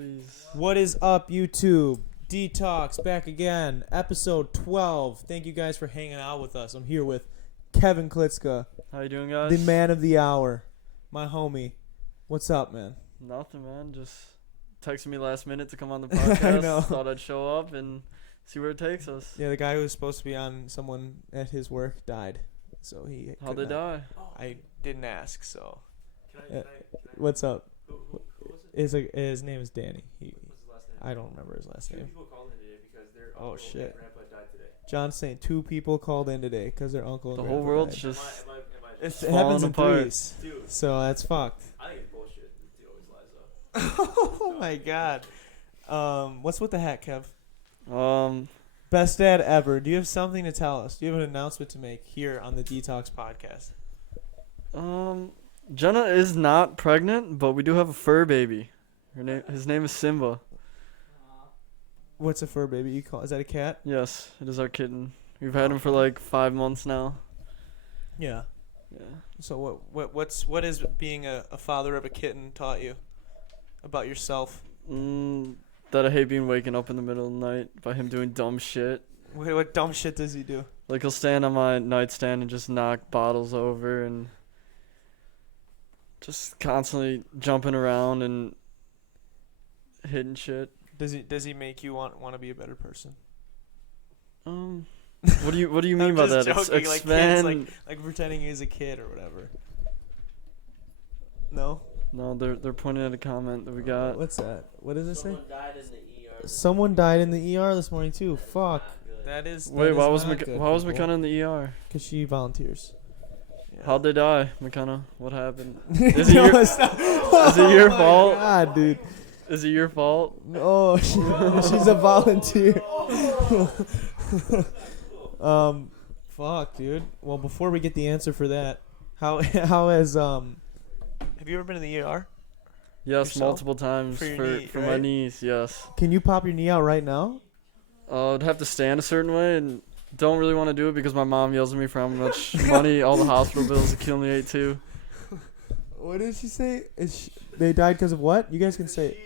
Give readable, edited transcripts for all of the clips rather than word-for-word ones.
please. What is up, YouTube? Detox back again, episode 12. Thank you guys for hanging out with us. I'm here with Kevin Klitzka, How you doing, guys? the man of the hour, my homie. What's up, man? Nothing, man. Just texted me last minute to come on the podcast. I know. Thought I'd show up and see where it takes us. Yeah, the guy who was supposed to be on someone at his work died, so he. How'd they die? I didn't ask, so. Can I, What's up? who was it? His name is Danny. What's his last name? I don't remember his last Two name. people called in today because their Oh, uncle shit. and grandpa died today. John's saying 2 people called in today because their uncle and The grandpa whole world's died. just Am I It falling happens in apart. threes, Dude, so that's fucked. I think it's bullshit. He always lies though. Oh my god. What's with the hat, Kev? um Best dad ever. Do you have something to tell us? Do you have an announcement to make here on the Detox podcast? Jenna is not pregnant, but we do have a fur baby. His name is Simba. What's a fur baby you call? Is that a cat? Yes, it is our kitten. We've had him for like 5 months now. Yeah. Yeah. So what is being a father of a kitten taught you about yourself? That I hate being waken up in the middle of the night by him doing dumb shit. Wait, what dumb shit does he do? Like he'll stand on my nightstand and just knock bottles over and just constantly jumping around and hitting shit. Does he make you want to be a better person? What do you mean I'm by just that? joking, like Expand. kids, like pretending he's a kid or whatever. No. No, they're pointing at a comment that we got. What's that? What does it say? Someone died in the ER. Someone died in the ER this morning too. Fuck. That is. Wait, why was McKenna in the ER? Because she volunteers. Yeah. How'd they die, McKenna? What happened? Is it your- is it your fault? God, dude. Is it your fault? No, she's a volunteer. Fuck, dude. Well, before we get the answer for that, how has have you ever been in the ER? Yes, Yourself? multiple times For your for knee, my right? knees. Yes. Can you pop your knee out right now? I'd have to stand a certain way and don't really want to do it because my mom yells at me for how much money all the hospital bills that kill me ate too. What did she say? They died because of what? You guys can say.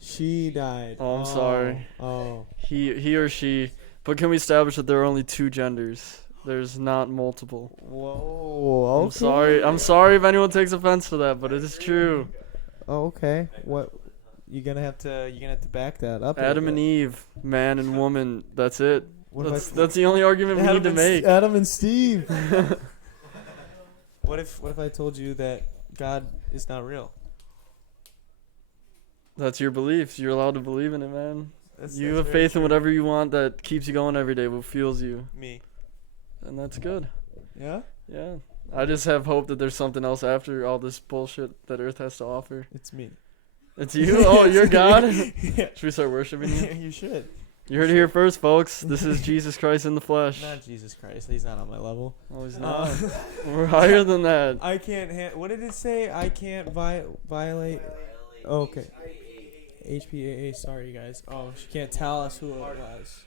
She died. Oh, I'm sorry. Oh. He or she. But can we establish that there are only 2 genders? There's not multiple. Whoa. Okay. I'm sorry if anyone takes offense to that, but it is true. Oh, okay. What? You're gonna have to back that up. Adam and Eve, man and woman. That's it. What That's the only argument we need to make. Adam and Steve. What if I told you that God is not real? That's your beliefs. You're allowed to believe in it, man. You have very faith in true. whatever you want that keeps you going every day, what fuels you. Me. And that's good. Yeah. Yeah. I just have hope that there's something else after all this bullshit that Earth has to offer. It's me. It's you? Oh, you're God? Yeah. Should we start worshiping you? You should. You heard it here first, folks. This is Jesus Christ in the flesh. Not Jesus Christ. He's not on my level. Oh, he's not. We're higher than that. I can't. What did it say? I can't violate. Oh, okay. HPAA. Sorry, guys. Oh, she can't tell us who it was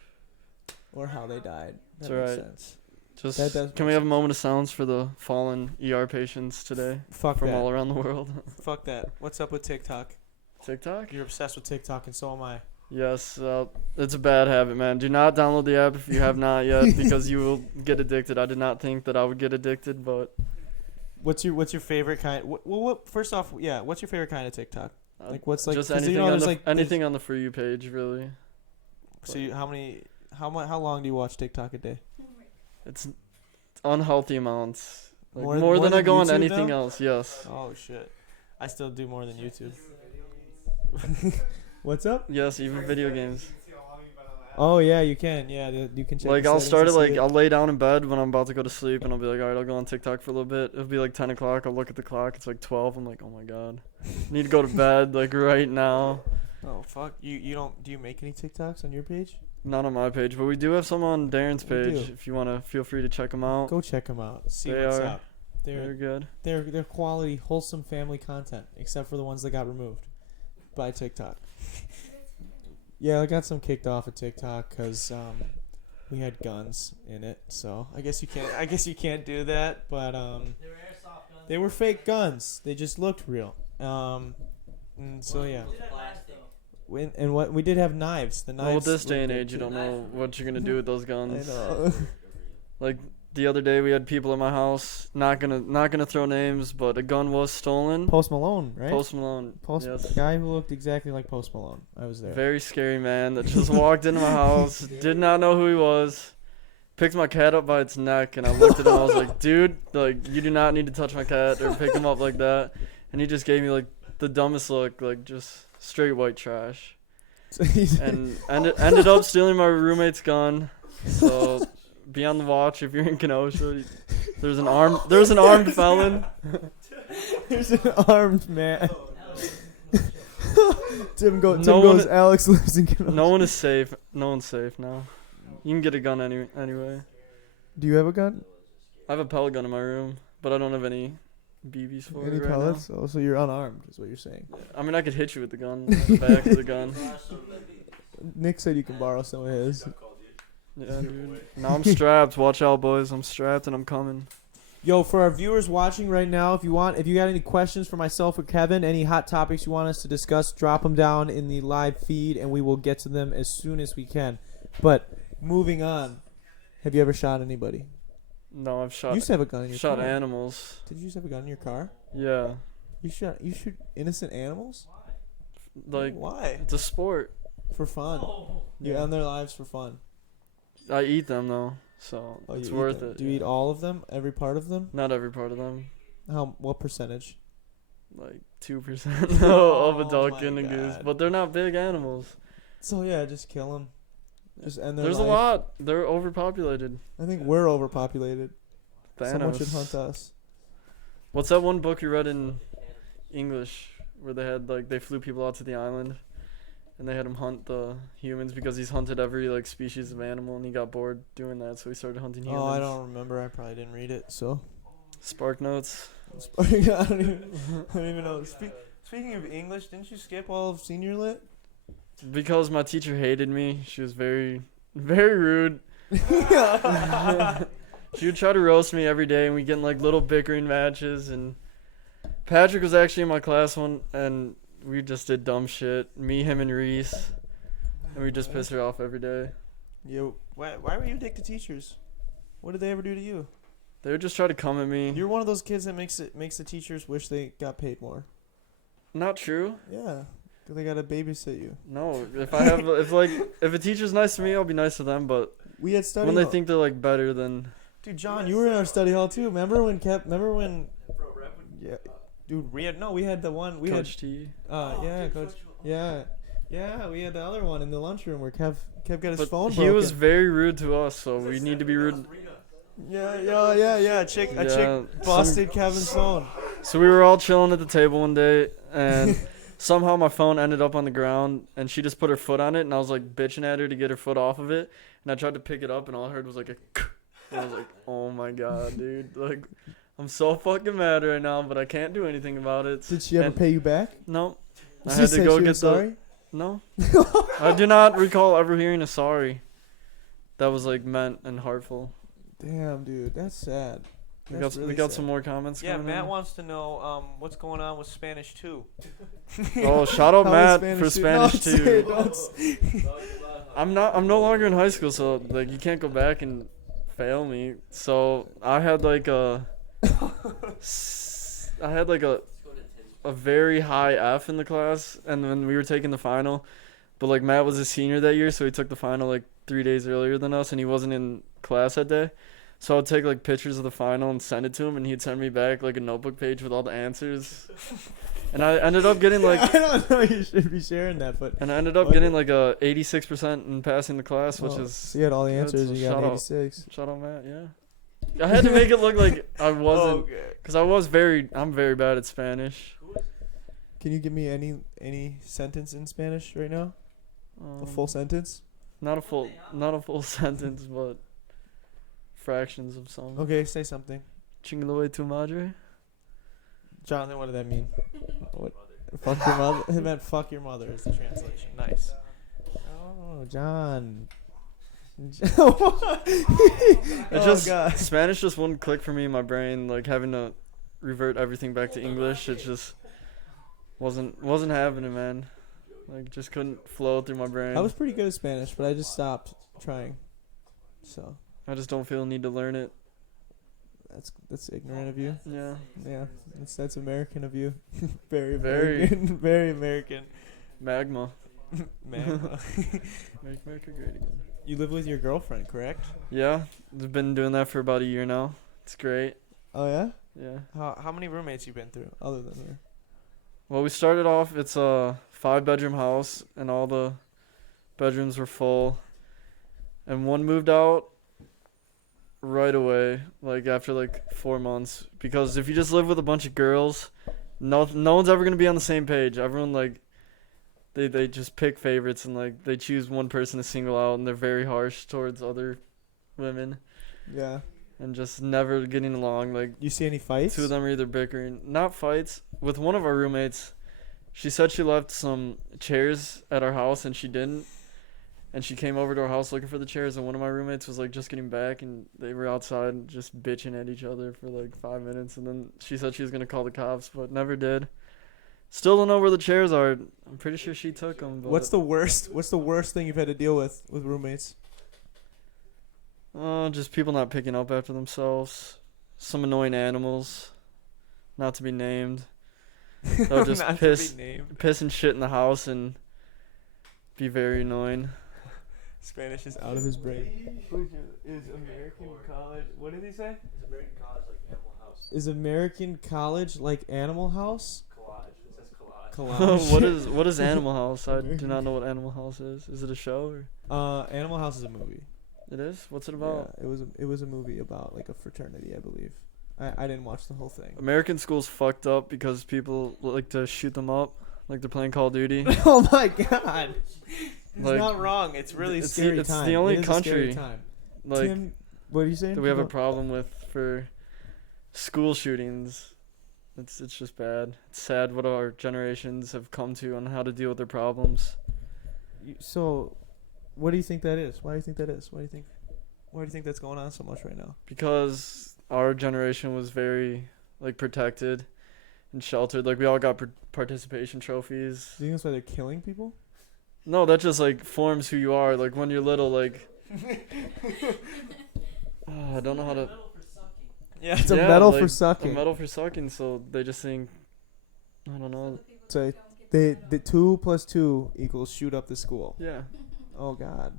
or how they died. That It's makes alright. sense. Just That does can make we have a moment of silence for the fallen ER patients today Fuck from that. all around the world? Fuck that. What's up with TikTok? TikTok? You're obsessed with TikTok, and so am I. Yes, it's a bad habit, man. Do not download the app if you have not yet, because you will get addicted. I did not think that I would get addicted, but What's your favorite kind? What first off, yeah. What's your favorite kind of TikTok? Like what's like? just 'cause anything there's on anything on the For You page, really. So how long do you watch TikTok a day? It's unhealthy amounts. Like More more than I than go on YouTube anything now? else. Yes. Oh shit, I still do more than YouTube. What's up? Yes, even video games. Oh yeah, you can. Yeah, you can check. Like the I'll settings start it to see like I'll lay down in bed when I'm about to go to sleep, and I'll be like, all right, I'll go on TikTok for a little bit. It'll be like 10 o'clock. I'll look at the clock. It's like 12. I'm like, oh my god, need to go to bed like right now. Oh fuck, you don't. Do you make any TikToks on your page? Not on my page, but we do have some on Darren's We page. do. If you wanna, feel free to check them out. Go check them out. See They what's are- up. They're good. They're quality, wholesome family content, except for the ones that got removed by TikTok. Yeah, I got some kicked off of TikTok because we had guns in it. So I guess you can't do that. But they were fake guns. They just looked real. So yeah. Plastic. And what we did have knives. The knives. Well, with this day were and good age, you too. don't know what you're gonna do with those I guns. know. Like the other day, we had people at my house. Not gonna throw names, but a gun was stolen. Post Malone, right? Post Malone. Yes. The guy who looked exactly like Post Malone. I was there. Very scary man that just walked into my house. Did not know who he was. Picked my cat up by its neck, and I looked at him. I was like, "Dude, like you do not need to touch my cat or pick him up like that." And he just gave me like the dumbest look, like just straight white trash. And ended up stealing my roommate's gun. So be on the watch if you're in Kenosha. There's an armed felon. There's an armed man. Tim No goes. one- Alex lives in Kenosha. No one is safe. No one's safe now. You can get a gun anyway. Do you have a gun? I have a pellet gun in my room, but I don't have any BBs for Any it right pellets? Oh, so you're unarmed, is what you're saying. now. I mean, I could hit you with the gun, the back of the gun. Nick said you can borrow some of his. Yeah, dude. Now I'm strapped. Watch out, boys. I'm strapped and I'm coming. Yo, for our viewers watching right now, if you got any questions for myself or Kevin, any hot topics you want us to discuss, drop them down in the live feed, and we will get to them as soon as we can. But moving on, have you ever shot anybody? No, I've You used to have a gun in your shot car. animals. Did you used to have a gun in your car? Yeah, You shoot innocent animals? like Why? it's a sport. For fun. You end their lives for fun. I eat them though, so Oh, it's you eat worth them. it. Do you eat all of them? Every part of them? Not every part of them. What percentage? Like 2% of a Oh duck my and a goose, God. but they're not big animals. So yeah, just kill them. Just end their There's life. a lot. They're overpopulated. I think we're overpopulated. Someone should Thanos. hunt us. What's that one book you read in English where they had like they flew people out to the island and they had him hunt the humans because he's hunted every like species of animal and he got bored doing that, so he started hunting humans. Oh, I don't remember. I probably didn't read it. So Spark Notes. I don't even know. Speaking of English, didn't you skip all of senior lit? Because my teacher hated me. She was very, very rude. She would try to roast me every day, and we get in like little bickering matches. And Patrick was actually in my class one, and we just did dumb shit. Me, him, and Reese, and we just piss her off every day. Yo, why were you a dick to teachers? What did they ever do to you? They would just try to come at me. You're one of those kids that makes the teachers wish they got paid more. Not true. Yeah, 'cause they gotta babysit you. No, if a teacher's nice to me, I'll be nice to them. But We had study when they hall. think they're like better, then Dude, John, you were in our study hall too. Remember when Bro, rap Yeah, dude, we had the one we Coach T. had. Coach. Yeah, we had the other one in the lunchroom where Kev got his But phone he broken. was very rude to us, so we need to be rude. Yeah. A chick Yeah, busted Kevin's phone. So we were all chilling at the table one day, and somehow my phone ended up on the ground, and she just put her foot on it, and I was like bitching at her to get her foot off of it, and I tried to pick it up, and all I heard was like a, and I was like, oh my god, dude, like, I'm so fucking mad right now, but I can't do anything about it. Did she ever And- pay you back? No, I Did had she to say go she get was the. sorry? No, I do not recall ever hearing a sorry. That was like meant and heartful. Damn, dude, that's sad. We That's got really some sad. more comments. Yeah, coming Matt in. wants to know what's going on with Spanish 2. Oh, shout out How is Matt for Spanish Spanish too? No, too. don't say- I'm no longer in high school, so like you can't go back and fail me. So I had like a a very high F in the class, and then we were taking the final, but like Matt was a senior that year, so he took the final like 3 days earlier than us, and he wasn't in class that day. So I would take like pictures of the final and send it to him, and he'd send me back like a notebook page with all the answers. And I ended up getting like I don't know. You should be sharing that, but And I ended up Okay. getting like a 86% in passing the class, which oh, is so you had all the good, answers. so And you got shout an out. 86. shout out Matt, yeah. I had to make it look like I wasn't, Okay. because I'm very bad at Spanish. Can you give me any sentence in Spanish right now? A full sentence? Not a full sentence, but fractions of some. Okay, say something. Chingaloe tu madre. Jonathan, what did that mean? What? Fuck your mother. It meant fuck your mother is the translation. Nice. Oh, John. It Oh, just God. Spanish just wouldn't click for me in my brain, like having to revert everything back to English. It's just Wasn't happening, man. Like, just couldn't flow through my brain. I was pretty good at Spanish, but I just stopped trying. So I just don't feel the need to learn it. that's ignorant of you. Yeah. Yeah, that's American of you. Very Very. American. Very American. Magma. Man, Make America great again. you live with your girlfriend, correct? Yeah. I've been doing that for about a year now. It's great. Oh yeah. Yeah. How many roommates you been through? Other than her. Well, we started off, it's a 5-bedroom house, and all the bedrooms were full. And one moved out right away, like after like 4 months. Because if you just live with a bunch of girls, no one's ever going to be on the same page. Everyone, like, they just pick favorites, and like they choose one person to single out, and they're very harsh towards other women. Yeah. And just never getting along. Like, You see any fights? two of them are either bickering. Not fights. With one of our roommates, she said she left some chairs at our house, and she didn't. And she came over to our house looking for the chairs, and one of my roommates was like just getting back, and they were outside just bitching at each other for like 5 minutes. And then she said she was going to call the cops, but never did. Still don't know where the chairs are. I'm pretty sure she took them. But What's the worst thing you've had to deal with roommates? just people not picking up after themselves. Some annoying animals, not to be named. They'll just Not to piss be named. and shit in the house and be very annoying. Spanish is Out of his brain. Is American college. What did he say? Is American college like Animal House? Collage. It says collage. Collage. what is Animal House? I do not know what Animal House is. Is it a show or Animal House is a movie. it is? What's it about? Yeah, it was a movie about like a fraternity, I believe. I didn't watch the whole thing. American school's fucked up because people like to shoot them up, like they're playing Call of Duty. Oh my god. He's Like, not wrong. It's really it's Scary it's time. the only It is a scary country time. like Tim, what are you saying? that we have a Go- problem with for school shootings. It's just bad. It's sad what our generations have come to on how to deal with their problems. So, what do you think that is? Why do you think that is? Why do you think that's going on so much right now? Because our generation was very like protected and sheltered. Like we all got participation trophies. Do you think that's why they're killing people? No, that just like forms who you are. Like when you're little, like I don't know how to. Yeah. It's a Yeah, medal like, for A sucking. medal for sucking. So they just think, I don't know. So the 2 + 2 = shoot up the school. Yeah, Oh god,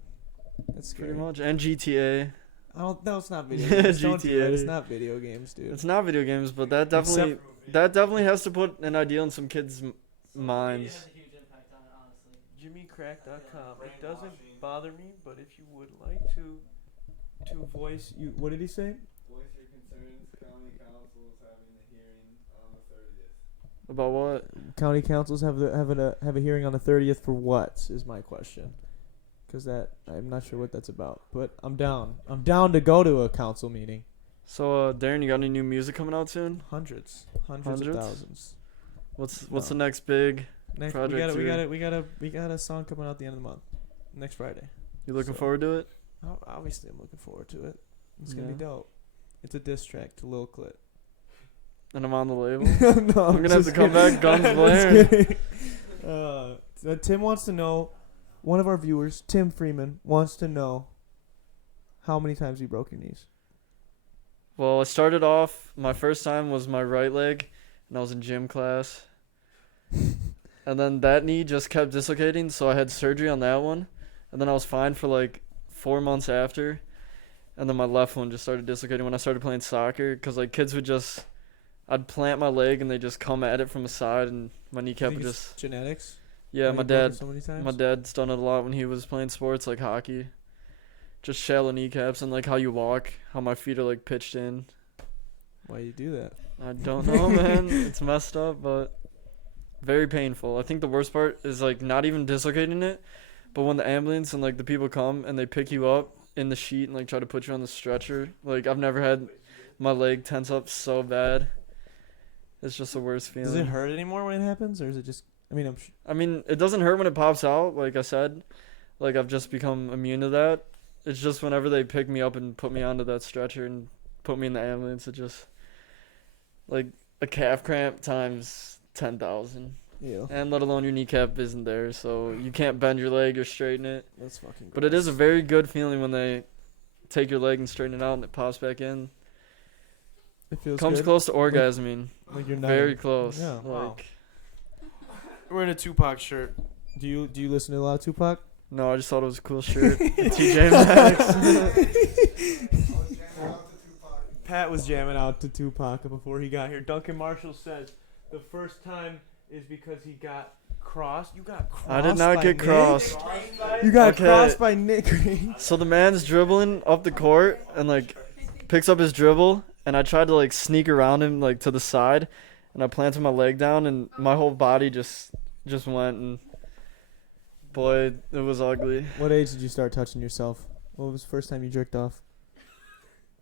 that's scary. pretty much. And GTA. I don't. No, it's not video Yeah, games. Don't do that. GTA. It's not video games, dude. It's not video games, but that definitely has to put an idea in some kids' minds. JimmyCrack.com. It doesn't bother me, but if you would like to voice. You. What did he say? Voice your concerns. County council is having a hearing on the 30th. About what? County councils have a hearing on the 30th for what? Is my question. Because I'm not sure what that's about, but I'm down. I'm down to go to a council meeting. So, Darren, you got any new music coming out soon? Hundreds of Hundreds? thousands. What's the next big? Next, Project we got a song coming out the end of the month, next Friday. You looking So- forward to it? Obviously, I'm looking forward to it. It's gonna be Yeah. dope. It's a diss track to Lil Clit. And I'm on the label. No, I'm gonna have to come back guns Just blaring. kidding. So Tim wants to know. One of our viewers, Tim Freeman, wants to know how many times you broke your knees. Well, I started off. My first time was my right leg, and I was in gym class. And then that knee just kept dislocating, so I had surgery on that one. And then I was fine for like 4 months after. And then my left one just started dislocating when I started playing soccer. Because like kids would just, I'd plant my leg and they just come at it from the side, and my kneecap Think would it's just. genetics. Yeah, Why my you broke it dad. So many times? My dad's done it a lot when he was playing sports like hockey. Just shallow kneecaps and like how you walk, how my feet are like pitched in. Why you do that? I don't know, man. It's messed up, but very painful. I think the worst part is like not even dislocating it, but when the ambulance and like the people come and they pick you up in the sheet and like try to put you on the stretcher. Like I've never had my leg tense up so bad. It's just the worst feeling. Does it hurt anymore when it happens, or is it just? I mean, I mean, it doesn't hurt when it pops out, like I said. Like, I've just become immune to that. It's just whenever they pick me up and put me onto that stretcher and put me in the ambulance, it just, like, a calf cramp times 10,000. Ew. and let alone your kneecap isn't there, so you can't bend your leg or straighten it. That's fucking. But it is a gross. very good feeling when they take your leg and straighten it out and it pops back in. It feels Comes good. close to orgasming. Like you're Very nutting. close. Yeah. Wow. Like, We're in a Tupac shirt. Do you listen to a lot of Tupac? no, I just thought it was a cool shirt. TJ Maxx. Pat was jamming out to Tupac before he got here. Duncan Marshall says the first time is because he got crossed. You got crossed. I did not by get Nick? crossed. You got Okay. crossed by Nick. So the man's dribbling up the court and like picks up his dribble, and I tried to like sneak around him like to the side, and I planted my leg down, and my whole body just went, and boy, it was ugly. What age did you start touching yourself? What was the first time you jerked off?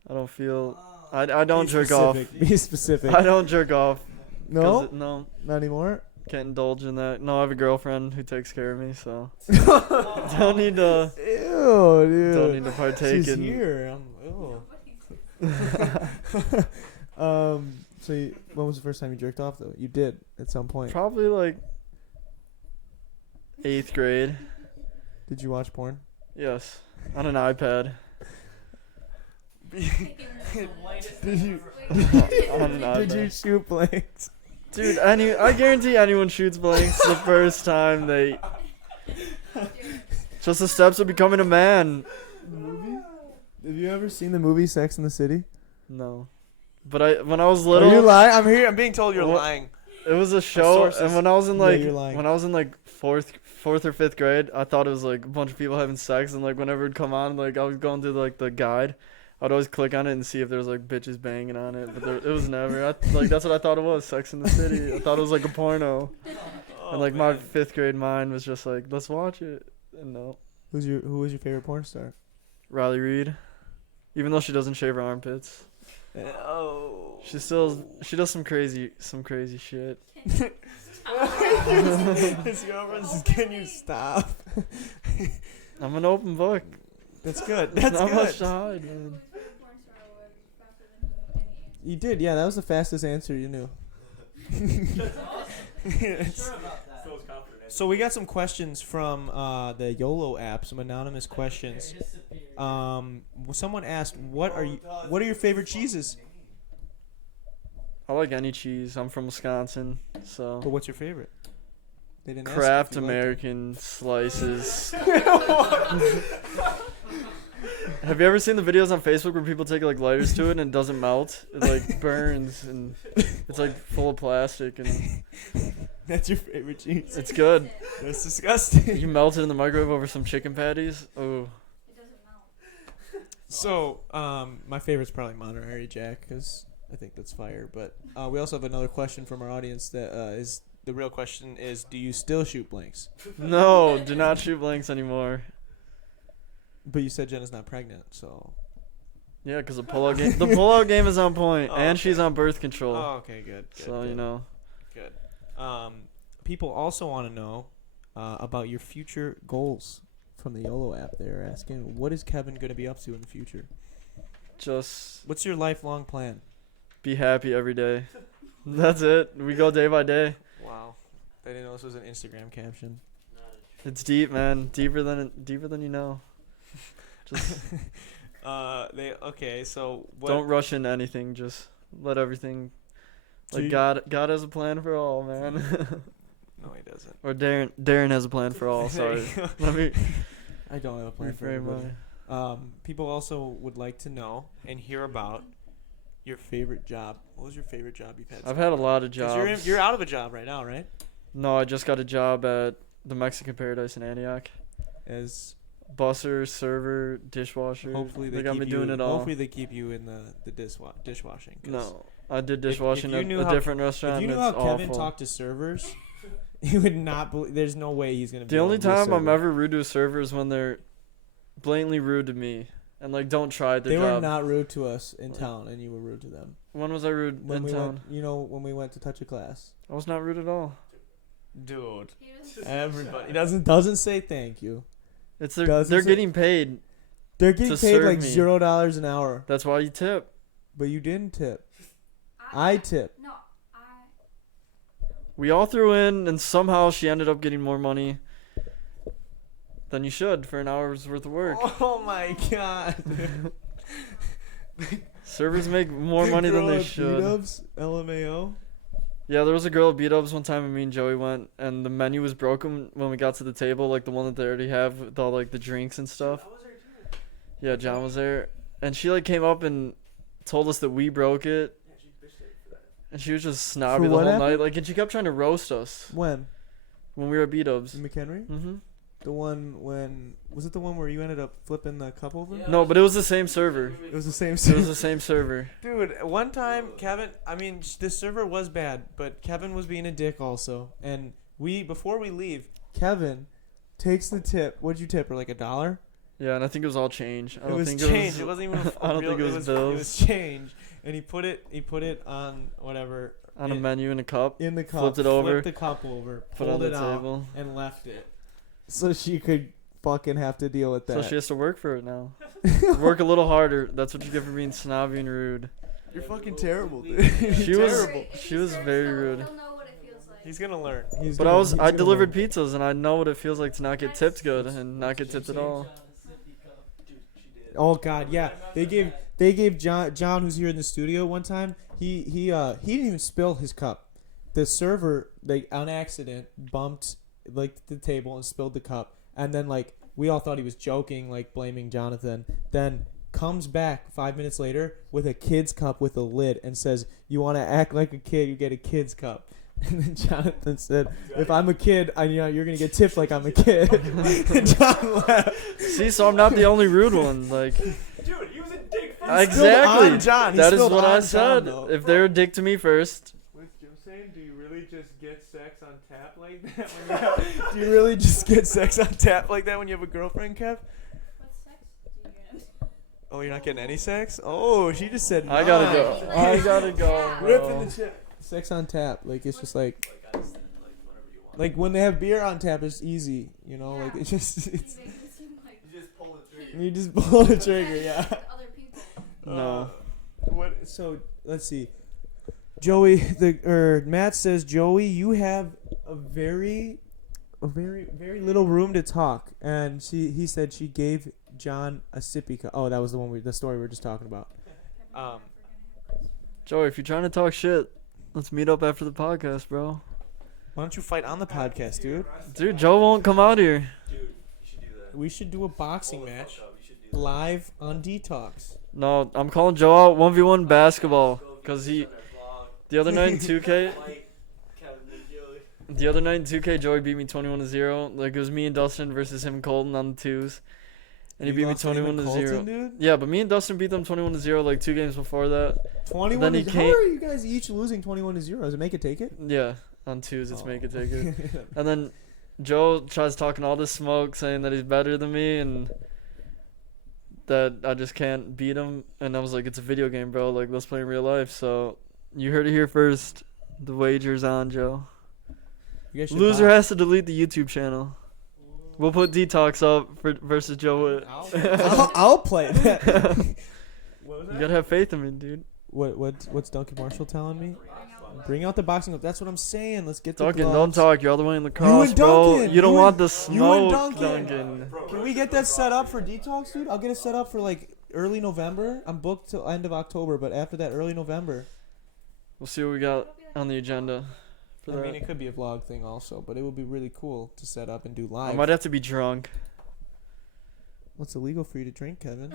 I don't feel. I don't Be jerk off. specific. Be specific. I don't jerk off. 'Cause No, no, not anymore. can't indulge in that. No, I have a girlfriend who takes care of me, so don't need to. Ew, dude. Don't need to partake She's in. here. So when was the first time you jerked off though? You did at some point. Probably like 8th grade. Did you watch porn? Yes, on an iPad. Did you On an iPad. did you shoot blanks? Dude, I guarantee anyone shoots blanks the first time they. Just the steps of becoming a man. Have you ever seen the movie Sex and the City? No, but when I was Are you little, lying? I'm here. I'm being told you're What? lying. it was a show, sources- and when I was in Yeah, like you're lying. when I was in like fourth or 5th grade, I thought it was like a bunch of people having sex, and like whenever it'd come on, like I was going through like the guide, I'd always click on it and see if there was like bitches banging on it, but it was never. Like that's what I thought it was, Sex in the City. I thought it was like a porno, Oh, and like my man. 5th grade mind was just like, let's watch it, and no. Who was your favorite porn star? Riley Reid, even though she doesn't shave her armpits, Oh. she does some crazy shit. His girlfriend says, "Can you stop?" I'm an open book. That's good. There's That's not good. much to hide, man. You did, yeah. That was the fastest answer you knew. So we got some questions from the YOLO app, some anonymous questions. Someone asked, "What are your favorite cheeses?" I like any cheese. I'm from Wisconsin, But so what's your favorite? They didn't ask Kraft if you liked it. American slices. Have you ever seen the videos on Facebook where people take like lighters to it and it doesn't melt? It like burns and it's like full of plastic and That's your favorite cheese. it's good. That's disgusting. You melt it in the microwave over some chicken patties. Oh, So, my favorite's probably Monterey Jack because I think that's fire. But we also have another question from our audience that is the real question is, do you still shoot blanks? no, do not shoot blanks anymore. But you said Jenna's not pregnant, so. Yeah, because the pullout game is on point, Oh, and okay. she's on birth control. Oh, okay, good. So you know, Good. People also want to know about your future goals from the YOLO app. They're asking, what is Kevin going to be up to in the future? just What's your lifelong plan? be happy every day. That's it. We go day by day. Wow. They didn't know this was an Instagram caption. It's deep, man. Deeper than you know. Just So what? don't rush into anything. Just let everything. So Like you- God has a plan for all, man. No, he doesn't. Or Darren has a plan for all. Sorry. Let me I don't have a plan for reframe everybody. my. People also would like to know and hear about your favorite job. What was your favorite job you've had? I've had a lot of 'Cause jobs. You're out of a job right now, right? No, I just got a job at the Mexican Paradise in Antioch. As Busser, server, dishwasher. hopefully they got keep me you. doing it all. Hopefully they keep you in the dishwashing. 'cause No, I did if dishwashing you at knew a how- different restaurant. If you and knew how it's Kevin awful. talked to servers, you would not believe. There's no way he's gonna. The only time I'm ever rude to a server is when they're blatantly rude to me and like don't try their They job. were not rude to us in Like- town, and you were rude to them. When was I rude When in we town? went, when we went to touch a class. I was not rude at all. Dude, everybody doesn't say thank you. It's Doesn't they're say- getting paid. They're getting To paid serve like me. $0 an hour, That's why you tip. but you didn't tip. I tip. No, We all threw in, and somehow she ended up getting more money than you should for an hour's worth of work. Oh my god. Servers make more money than they should. Beat-ups, LMAO. Yeah, there was a girl at Beat-Ups one time, and me and Joey went, and the menu was broken when we got to the table, like the one that they already have with all like the drinks and stuff. Yeah, John was there, and she like came up and told us that we broke it. And she was just snobby For the what whole happened? night, like, and she kept trying to roast us When? when we were at Beat-Ups. In McHenry? Mm-hmm. The one when was it the one where you ended up flipping the cup over? Yeah. No, but it was the same server. It was the same. It was the same server. Dude, one time the server was bad, but Kevin was being a dick also. And before we leave, Kevin takes the tip. What'd you tip her? Like $1? Yeah, and I think it was all change. I it don't was think change. it It was. wasn't even I don't real, think it was bills. It was change. And he put it on whatever On a menu in a cup. In the cup. Flipped it over. Flipped the cup over. Put it on pulled the it out, table. and left it. So she could fucking have to deal with that. So she has to work for it now. Work a little harder. That's what you get for being snobby and rude. You're fucking terrible, dude. She was very rude. He'll know what it feels like. He's gonna learn. But I delivered pizzas, and I know what it feels like to not get tipped good and not get tipped at all. Oh god, yeah. They gave John who's here in the studio one time. He didn't even spill his cup. The server like on accident bumped like the table and spilled the cup, and then like we all thought he was joking, like blaming Jonathan. Then comes back 5 minutes later with a kid's cup with a lid and says, "You want to act like a kid? You get a kid's cup." And then Jonathan said, "If I'm a kid, you're gonna get tipped like I'm a kid." And John laughed. See, so I'm not the only rude one. Like, Dude, he was a dick first. exactly. on John. He That is spilled what on I John, said. though. If they're a dick to me first, What's Jim saying? Do you really just get sex on tap like that? When you have, Do you really just get sex on tap like that when you have a girlfriend, Kev? What sex do you get? Oh, you're not getting any sex? Oh, she just said I gotta nine. go. I gotta go. Rip bro. in the chip. Sex on tap, like it's just like Like, I understand, like, whatever you want. like when they have beer on tap, it's easy, you know. Yeah. Like it's just You it's make it seem like You just pull the trigger. you just pull the trigger, yeah. other people. No. What? So let's see. Joey, Matt says, Joey, you have a very little room to talk, and he said she gave John a sippy cup. Oh, that was the story we were just talking about. Joey, if you're trying to talk shit, let's meet up after the podcast, bro. Why don't you fight on the podcast, dude? Dude, Joe won't come out here. Dude, you should do that. We should do a boxing Hold the match fuck up, you should do that. live on Detox. No, I'm calling Joe out 1v1 basketball. Cause the other night in 2K, the other night in 2K, Joey beat me 21-0. Like it was me and Dustin versus him and Colton on the twos, and he You beat me lost to him and 21-0. Colton, dude? Yeah, but me and Dustin beat them 21-0 like 2 games before that. 21 Then he to, how came- are you guys each losing 21-0? Is it make it take it? Yeah, on twos it's Oh. make it take it. And then Joe tries talking all this smoke, saying that he's better than me and that I just can't beat him. And I was like, it's a video game, bro. Like, let's play in real life. So you heard it here first. The wager's on, Joe. You guys should Loser box. has to delete the YouTube channel. We'll put Detox up versus Joe Witt. I'll play that. what was You that? gotta have faith in me, dude. What's Duncan Marshall telling me? Bring out the boxing glove. That's what I'm saying. Let's get the Duncan, gloves. don't talk. You're all the way in the cross, and bro. Duncan. You don't You want the you and smoke, Duncan. Duncan. Can we get that set up for Detox, dude? I'll get it set up for like early November. I'm booked till end of October, but after that, early November. We'll see what we got on the agenda for I that. mean, it could be a vlog thing also, but it would be really cool to set up and do I live. might have to be drunk. What's illegal for you to drink, Kevin?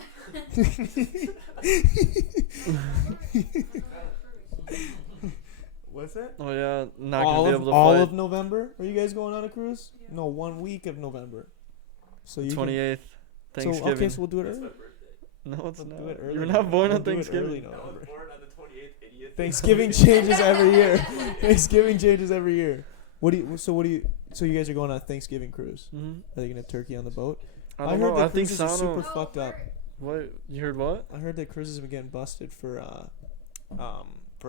What's that? Oh yeah, not all gonna be of able to all fight. of November? Are you guys going on a cruise? No, 1 week of November. So you 28th, Can, Thanksgiving. so okay, so we'll do it That's early. my birthday. No, it's We'll not. do it early. You're not born We'll on do it Thanksgiving. early I was November. born on the 28th, idiot. Thanksgiving changes every year. Thanksgiving changes every year. What do you? So you guys are going on a Thanksgiving cruise? Mm-hmm. Are they gonna have turkey on the boat? I I don't heard know. that I think cruises are super Sano. fucked up. What? You heard what? I heard that cruises have been getting busted for a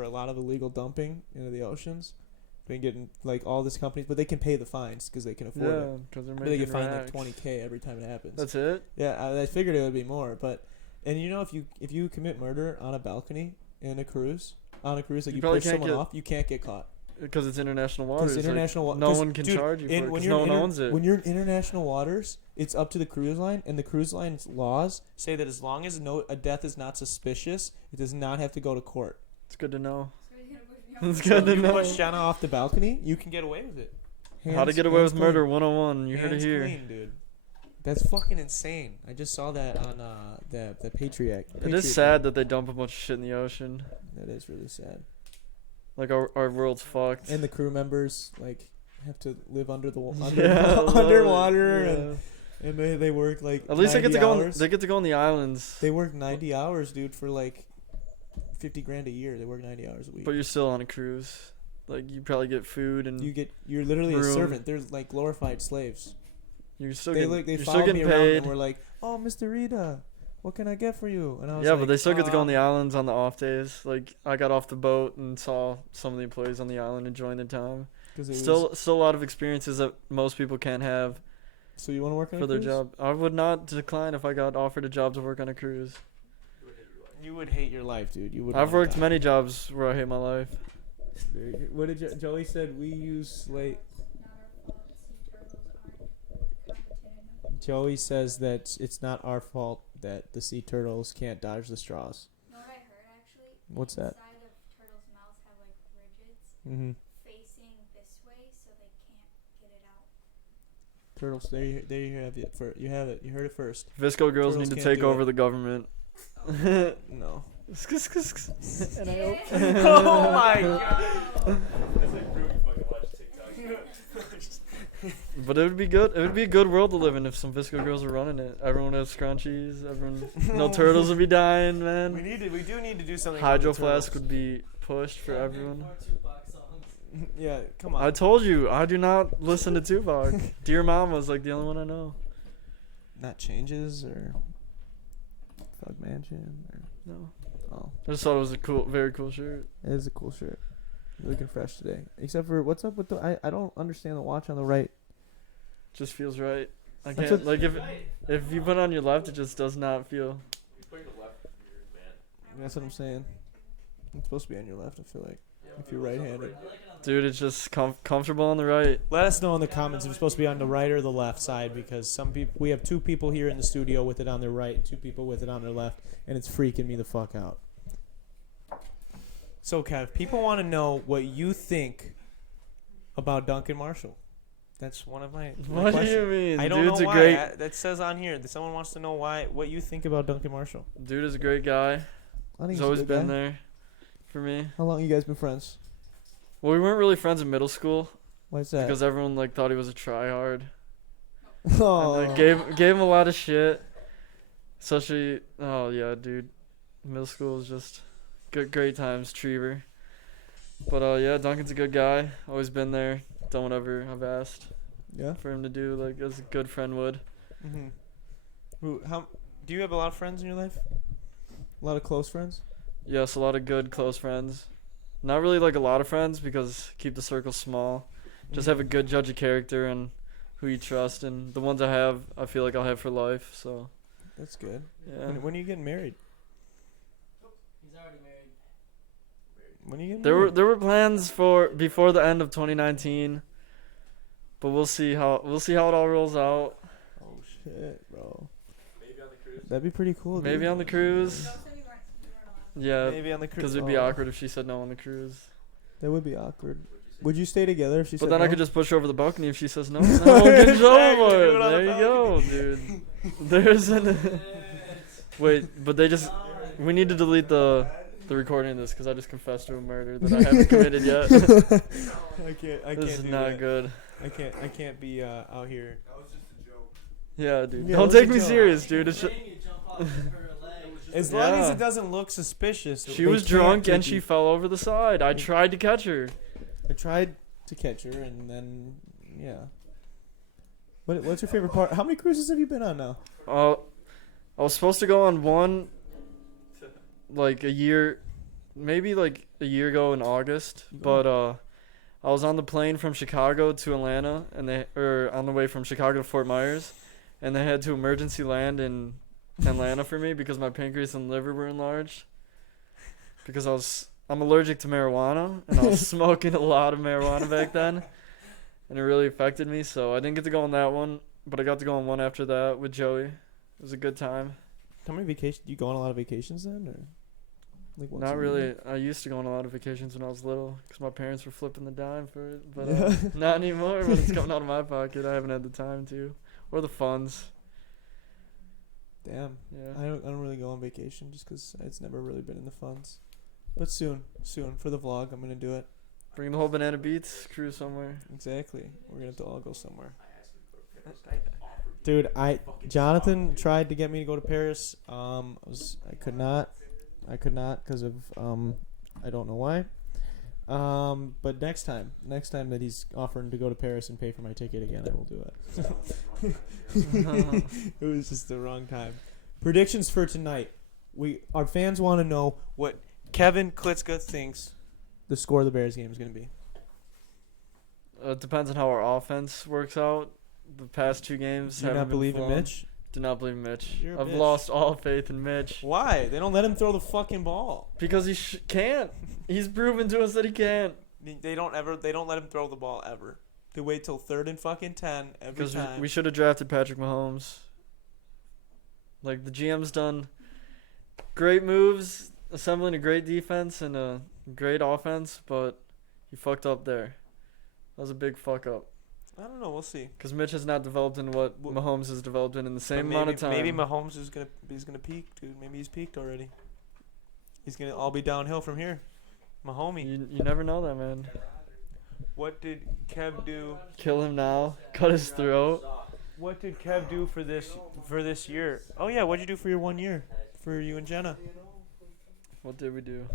lot of illegal dumping into the oceans. Been getting like all these companies, but they can pay the fines because they can afford Yeah, it. because they're But they making get fined racks. like $20K every time it happens. That's it. Yeah, I figured it would be more, but and you know if you commit murder on a balcony in a cruise like You you probably push can't someone get- off, you can't get caught. Because it's international waters. Because international no 'cause, one can dude, charge you for it when because you're no in one owns it. When you're in international waters, it's up to the cruise line, and the cruise line's laws say that as long as a death is not suspicious, it does not have to go to court. It's good to know. So he's gonna push me off It's the good to you know. push Jenna off the balcony, you can get away with it. How to get away Hands with murder clean. 101. You heard it Hands here. clean, dude. That's fucking insane. I just saw that on the Patriot. It is sad that they dump a bunch of shit in the ocean. That is really sad. Like our world's fucked. And the crew members like have to live under the Yeah, underwater yeah. and they work like At least they get 90 to go. hours. They get to go on the islands. They work 90 hours, dude, for like 50 grand a year. They work 90 hours a week. But you're still on a cruise. Like you probably get food and You're literally a room. servant. They're like glorified slaves. you're still They getting, they you're still followed me getting around paid. and were like, "Oh, Mr. Rita, what can I get for you?" And I was Yeah, like, but they still get to go on the islands on the off days. Like I got off the boat and saw some of the employees on the island enjoying their time. 'cause it Still was, a lot of experiences that most people can't have so you want to work on for a their cruise? job. I would not decline if I got offered a job to work on a cruise. You would hate your life, dude. You would. I've worked many jobs where I hate my life. What did Joey said? We use slate. Joey says that it's not our fault that the sea turtles can't dodge the straws. You know what I heard actually? What's that? Inside of turtles' mouths have like ridges Mm-hmm. facing this way so they can't get it out. Turtles. There you have it. You have it. You heard it first. Visco girls Turtles need to can't take do over it. the government. No. And I hope. Oh my god. That's like proof you fucking watch TikTok. But it would be good. It would be a good world to live in if some Visco girls were running it. Everyone has scrunchies. Everyone, no turtles would be dying, man. We do need to do something. Hydro about the flask turtles. would be pushed for everyone. Yeah. Come on. I told you, I do not listen to Tupac. Dear Mama's like the only one I know. Not changes or Thug Mansion. Or, No, oh, I just thought it was a cool, very cool shirt. it is a cool shirt. You're looking fresh today. Except for what's up with the? I don't understand the watch on the right. Just feels right. I That's can't what- like if you put it on your left, it just does not feel. You put your left ear, man. That's what I'm saying. It's supposed to be on your left. I feel like if you're right-handed. Dude, it's just comfortable on the right. Let us know in the comments if it's supposed to be on the right or the left side, because some people, we have two people here in the studio with it on their right and two people with it on their left, and it's freaking me the fuck out. So Kev, people want to know what you think about Duncan Marshall. That's one of my What do questions. you mean? I don't Dude's know a why. great That says on here that someone wants to know what you think about Duncan Marshall. dude is a great guy. I think He's a always good been guy. there for me. How long you guys been friends? Well, we weren't really friends in middle school Why is that? because everyone like thought he was a tryhard. Oh, And I gave him a lot of shit. Especially, oh yeah, dude, middle school was just great times, Trevor. But yeah, Duncan's a good guy. Always been there, done whatever I've asked yeah. for him to do, like as a good friend would. Mm-hmm. How do you have a lot of friends in your life? A lot of close friends. Yes, a lot of good close friends. Not really like a lot of friends because keep the circle small. Just have a good judge of character and who you trust, and the ones I have, I feel like I'll have for life. So That's good. yeah. When are you getting married? He's already married. When are you getting There married? were plans for before the end of 2019, but we'll see how it all rolls out. Oh shit, bro. Maybe on the cruise. That'd be pretty cool. Maybe dude. on the cruise. You also you weren't allowed. Yeah, Maybe on the cruise. because it'd be awkward if she said no on the cruise. That would be awkward. Would you stay together if she But said then I no? could just push her over the balcony if she says no. And I won't get in trouble Exactly, for do it. it on the There you go, dude. There's an. Wait, but they just. We need to delete the recording of this because I just confessed to a murder that I haven't committed yet. I can't This is do not that. good. I can't be out here. That was just a joke. Yeah, dude. Yeah, Don't it was a take me joke. serious, dude. It's Saying you jump off of her leg. As long as Yeah. it doesn't look suspicious. she they was can't drunk take and she you. fell over the side. I tried to catch her. I tried to catch her, and then yeah. What's your favorite part? How many cruises have you been on now? I was supposed to go on one, like maybe like a year ago in August, but I was on the plane from Chicago to Atlanta, or on the way from Chicago to Fort Myers, and they had to emergency land in Atlanta for me because my pancreas and liver were enlarged. Because I'm allergic to marijuana, and I was smoking a lot of marijuana back then, and it really affected me. So I didn't get to go on that one, but I got to go on one after that with Joey. It was a good time. How many vacations? You go on a lot of vacations then, or like once Not a really. year? I used to go on a lot of vacations when I was little because my parents were flipping the dime for it, but Yeah. not anymore. When it's coming out of my pocket, I haven't had the time to, or the funds. Damn. Yeah. I don't really go on vacation just 'cause it's never really been in the funds. But soon for the vlog, I'm gonna do it. Bring the whole Banana Beats crew somewhere. Exactly. We're gonna have to all go somewhere. Dude, Jonathan tried to get me to go to Paris. I could not because of I don't know why. But next time that he's offering to go to Paris and pay for my ticket again, I will do it. It was just the wrong time. Predictions for tonight. Our fans want to know what Kevin Klitzka thinks the score of the Bears game is going to be. It depends on how our offense works out. The past 2 games. Do you not believe in Mitch? Do not believe in Mitch. You're a I've bitch. lost all faith in Mitch Why? They don't let him throw the fucking ball. because he can't. He's proven to us that he can't. They don't let him throw the ball ever. They wait till 3rd and fucking 10 every Because time. we should have drafted Patrick Mahomes. Like, the GM's done great moves, assembling a great defense and a great offense, but he fucked up there. That was a big fuck up. I don't know. We'll see. Because Mitch has not developed in what Mahomes has developed in the same But amount of time. Maybe Mahomes he's gonna peak, dude. Maybe he's peaked already. He's gonna all be downhill from here. Mahomie. You never know that, man. What did Kev do? Kill him now. Cut his throat. What did Kev do for this year? Oh yeah, what'd you do for your 1 year? For you and Jenna? What did we do?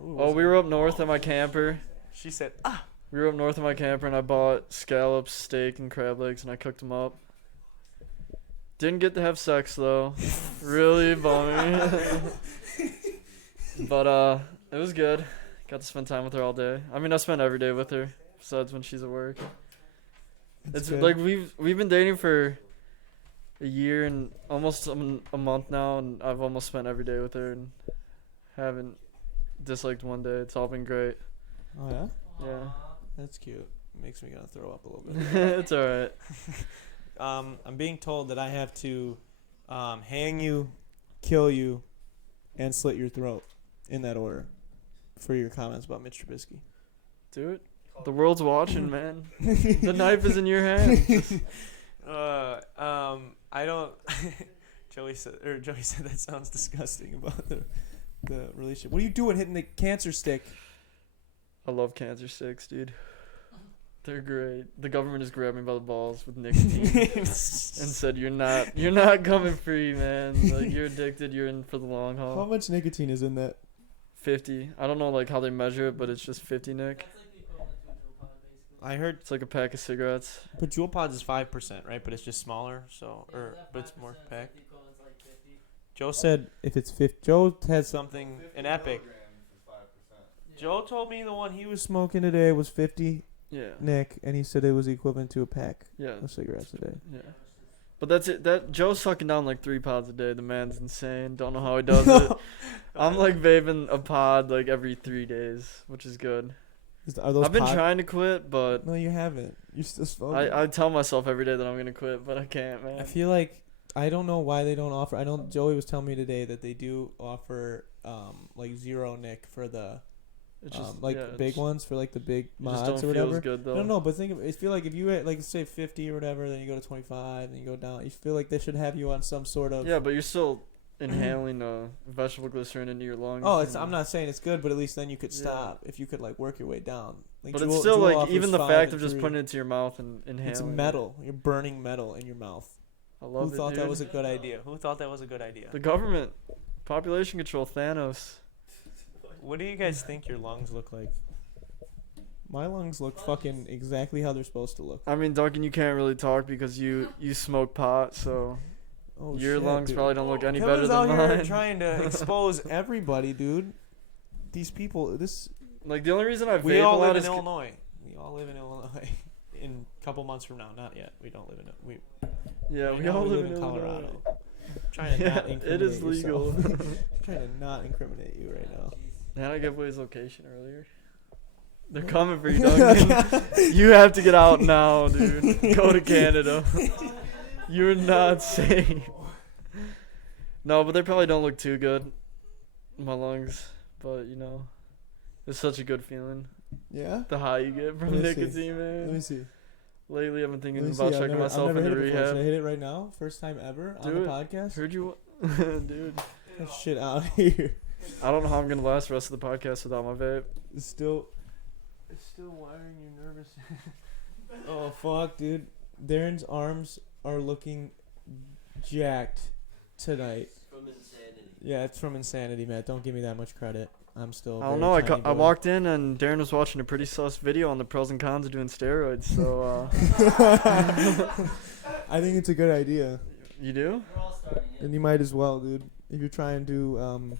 Ooh, Oh, we were up north at my camper. She said, We were up north of my camper, and I bought scallops, steak, and crab legs, and I cooked them up. Didn't get to have sex, though. Really bummy. But, it was good. Got to spend time with her all day. I mean, I spent every day with her, besides when she's at work. It's good. like we've been dating for a year and almost a month now, and I've almost spent every day with her and haven't disliked one day. It's all been great. Oh yeah, Yeah. that's cute. Makes me gonna throw up a little bit. It's alright. I'm being told that I have to hang you, kill you, and slit your throat in that order for your comments about Mitch Trubisky. Do it. The world's watching, man. The knife is in your hand. Just- I don't. Joey said that sounds disgusting about the relationship. What are you doing hitting the cancer stick? I love cancer sticks, dude. They're great. The government just grabbed me by the balls with nicotine and said, "You're not coming free, man. Like, you're addicted. You're in for the long How haul." much nicotine is in that? 50. I don't know like how they measure it, but it's just 50, Nick. That's like the equivalent to a Juul pod, basically. I heard, It's like a pack of cigarettes. but Juul Pods is 5%, right? But it's just smaller, so but it's more 5% packed. is the equivalent to like 50. Joe said if it's 50, Joe had something an epic. Milligrams is 5%. Yeah. Joe told me the one he was smoking today was 50, Yeah. Nick, and he said it was equivalent to a pack Yeah. of cigarettes a day. Yeah. But that's it. That Joe's sucking down like 3 pods a day. The man's insane. Don't know how he does it. I'm like vaping a pod like every 3 days, which is good. Are those I've been pod- trying to quit, but No, you haven't. You're still smoking. I tell myself every day that I'm gonna quit, but I can't, man. I feel like I don't know why they don't offer. I know Joey was telling me today that they do offer like zero Nick for the It's just like yeah, big it's- ones for like the big it just mods don't or feel whatever. as good though. No, but I feel like if you had, like say 50 or whatever, then you go to 25, then you go down. You feel like they should have you on some sort of. Yeah, but you're still inhaling vegetable glycerin into your lungs. Oh, and- I'm not saying it's good, but at least then you could Yeah. stop if you could like work your way down. Like But Juul- it's still Juul like offers even the 5 fact and of just 3. putting it to your mouth and inhaling. It's it. metal. You're burning metal in your mouth. I love Who it, thought dude. that was a good idea? Who thought that was a good idea? The government, population control, Thanos. What do you guys think your lungs look like? My lungs look fucking exactly how they're supposed to look. I mean, Duncan, you can't really talk because you smoke pot, so Oh, your shit, lungs dude. probably don't look any Kevin's better out than here mine. trying to expose everybody, dude. These people, this. Like the only reason I vape We a all lot live in is Illinois. We all live in Illinois. In a couple months from now, not yet. We don't live in it. yeah, right we now all we live live in in Colorado. Illinois. Trying to Yeah, not it incriminate is legal. yourself. Trying to not incriminate you right now. Man, I gave away his location earlier. They're coming for you, Duncan. You have to get out now, dude. Go to Canada. You're not safe. No, but they probably don't look too good. My lungs. But, you know, it's such a good feeling. Yeah? The high you get from Let me see. nicotine, man. Let me see. Lately, I've been Let thinking me about see. checking myself I've never into hit it before. Should I rehab. hit it right now? First time ever on Do the it. podcast? Heard you, dude. Get that shit out of here. I don't know how I'm gonna last the rest of the podcast without my vape. It's still wiring you nervous. Oh fuck, dude. Darren's arms are looking jacked tonight. From insanity. Yeah, it's from insanity, Matt. Don't give me that much credit. I'm still. I don't very know. tiny I boy. walked in and Darren was watching a pretty sus video on the pros and cons of doing steroids. So I think it's a good idea, you do? We're all starting it. and you might as well, dude. If you're trying to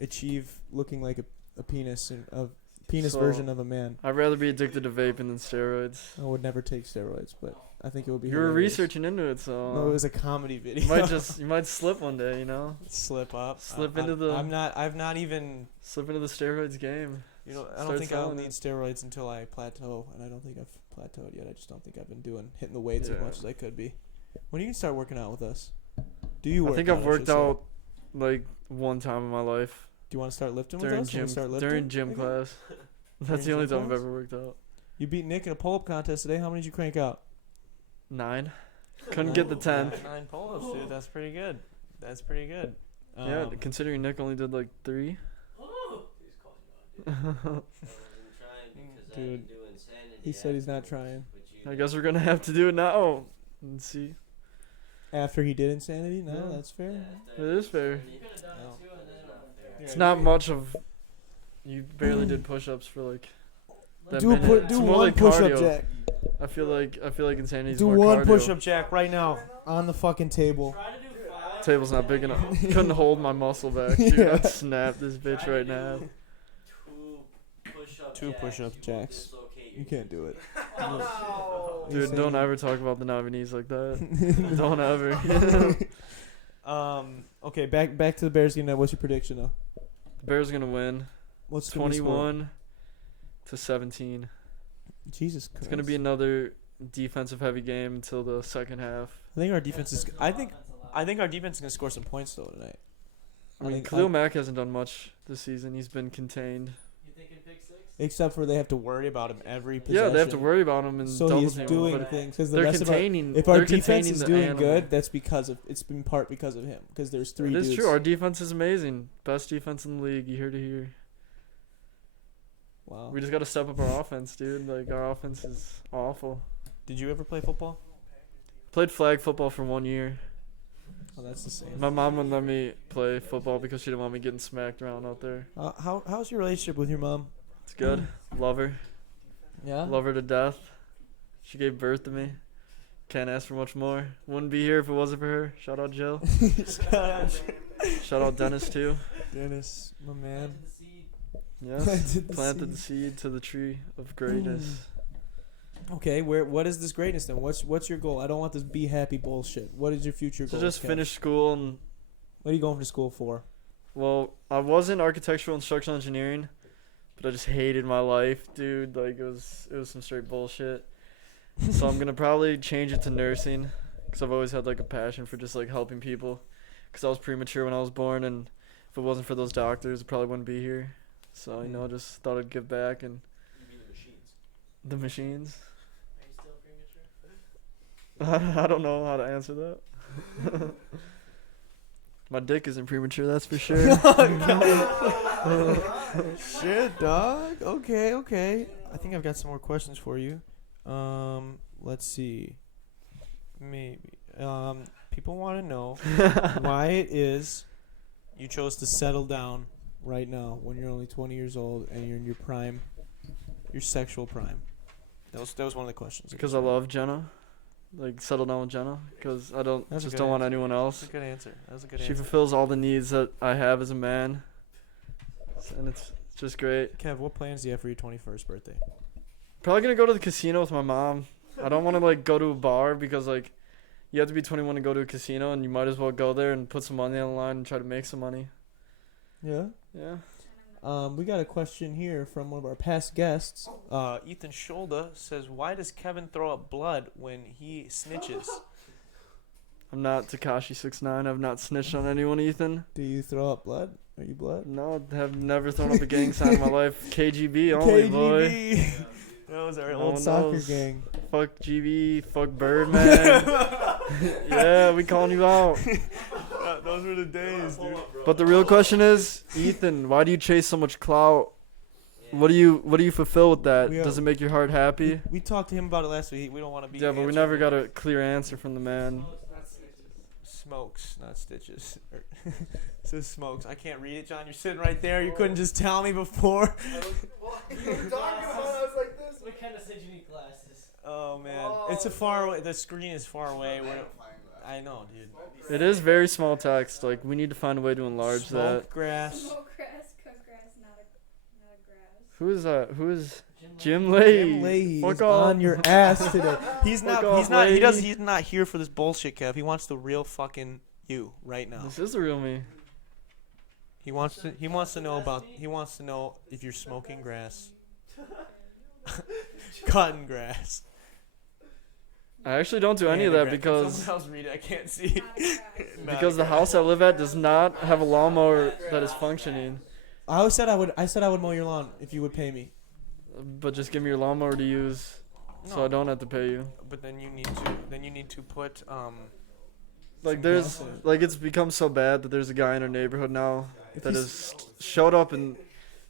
achieve looking like a penis and a penis So- version of a man, I'd rather be addicted to vaping than steroids. I would never take steroids, but I think it would be. You were hilarious. researching into it, so No, it was a comedy video. you might slip one day, you know. slip up. Slip into the- I've not even. Slip into the steroids game. You know, I Start don't think I'll selling need it. steroids until I plateau, and I don't think I've plateaued yet. I just don't think I've been hitting the weights as Yeah. much as I could be. When you can start working out with us? Do you? I Work think out, I've should worked say. out like one time in my life Do you want to start lifting with during us? Wanna gym start lifting? during gym again? class. That's the During only gym time I've class? ever worked out. You beat Nick in a pull-up contest today. How many did you crank out? 9. Couldn't get the 10. 9 pull-ups, dude. That's pretty good. That's pretty good. Yeah, considering Nick only did like 3. Oh, He's calling you out, dude. I wasn't trying because I Dude, had to do insanity. he said he's not afterwards, trying. but you I guess we're gonna have to do it now and see. After he did insanity, no, Yeah. that's fair. after It is fair. insanity, You could have done No. it too, and then It's not much of. You barely did push-ups for like. That Do minute. It's do more one like push-up cardio. jack. I feel like insanity is Do more one cardio. push-up jack right now on the fucking table. Try to do 5. Table's not big enough. Couldn't hold my muscle back, dude. Yeah. I'd snap this bitch right now. 2 push-up Two push-up jacks. You won't jacks. dislocate You your can't do it. Dude, don't ever talk about the Navi knees like that. Don't ever. Okay, back to the Bears game. What's your prediction though? The Bears gonna win. What's gonna be the score? 21-17. Jesus Christ. It's gonna be another defensive heavy game until the second half. I think our defense is. I think our defense is gonna score some points though tonight. I mean, Khalil Mack hasn't done much this season. He's been contained. You thinking pick 6? except for they have to worry about him every possession. Yeah, they have to worry about him and So double he's team him, doing but things because the they're rest of our, containing. if our they're defense containing is the doing animal. good, that's because of it's in part because of him. Because there's three It dudes. is true. Our defense is amazing. Best defense in the league. You hear to hear. Wow. We just got to step up our offense, dude. Like our offense is awful. Did you ever play football? Played flag football for 1 year. Oh, that's the same. My mom wouldn't let me play football because she didn't want me getting smacked around out there. How's your relationship with your mom? It's good. Love her. Yeah. Love her to death. She gave birth to me. Can't ask for much more. Wouldn't be here if it wasn't for her. Shout out Jill. Shout out Dennis too. Dennis, my man. Planted the seed. Yeah. the Planted the seed. seed to the tree of greatness. Okay, what is this greatness then? What's your goal? I don't want this be happy bullshit. What is your future To goal? just finish school and What are you going to school for? well, I was in architectural and structural engineering, but I just hated my life, dude. Like it was some straight bullshit. So I'm gonna probably change it to nursing, cause I've always had like a passion for just like helping people. Cause I was premature when I was born, and if it wasn't for those doctors, I probably wouldn't be here. So I just thought I'd give back and You mean the machines? the machines. Are you still premature? I don't know how to answer that. My dick isn't premature, that's for sure. Shit, dog. Okay. I think I've got some more questions for you. Let's see. Maybe. People want to know why it is you chose to settle down right now when you're only 20 years old and you're in your prime, your sexual prime. That was one of the questions. Because I love Jenna. Like settle down with Jenna. Because I don't That's a just good don't want answer. anyone else. That's a good answer. That was a good She answer. fulfills all the needs that I have as a man. And it's just great. Kev, what plans do you have for your 21st birthday? Probably gonna go to the casino with my mom. I don't want to like go to a bar because like you have to be 21 to go to a casino, and you might as well go there and put some money on the line and try to make some money. Yeah. Yeah. We got a question here from one of our past guests. Ethan Scholda says, "Why does Kevin throw up blood when he snitches?" I'm not Tekashi 6ix9ine. I've not snitched on anyone, Ethan. Do you throw up blood? Are you blood? No, I've never thrown up a gang sign in my life. KGB only, boy. KGB. That was our No old one Soccer knows. gang. Fuck GB, fuck Birdman. Yeah, we calling you out. Those were the days, dude. But the real question is, Ethan, why do you chase so much clout? What do you fulfill with that? Yeah. Does it make your heart happy? We talked to him about it last week. We don't want to be. Yeah, but we never got a clear answer from the man. Smokes, not stitches. It says smokes. I can't read it, John. You're sitting right there. You couldn't just tell me before. You were talking about it, I was like this. What kind of said you need glasses? Oh man, it's a far away. The screen is far away. I know, dude. It is very small text. Like, we need to find a way to enlarge that. Smoke grass. Smoke grass, cut grass, not a grass. Who is that? Who is Jim Jim Leahy. Leahy? Jim Leahy Fuck is off. on your ass today. He's not. Fuck He's off, not. He lady. does. He's not here for this bullshit, Kev. He wants the real fucking you right now. This is the real me. He wants to. He wants to know about. He wants to know if you're smoking grass, cutting grass. I actually don't do any of that Someone because else read it. I can't see. Not a grass. because the house I live at does not have a lawnmower that is functioning. I always said I would. I said I would mow your lawn if you would pay me. But just give me your lawnmower to use, so I don't have to pay you. But then you need to. Then you need to put. Like Some there's gas in it. like it's become so bad that there's a guy in our neighborhood now If that he's- has showed up and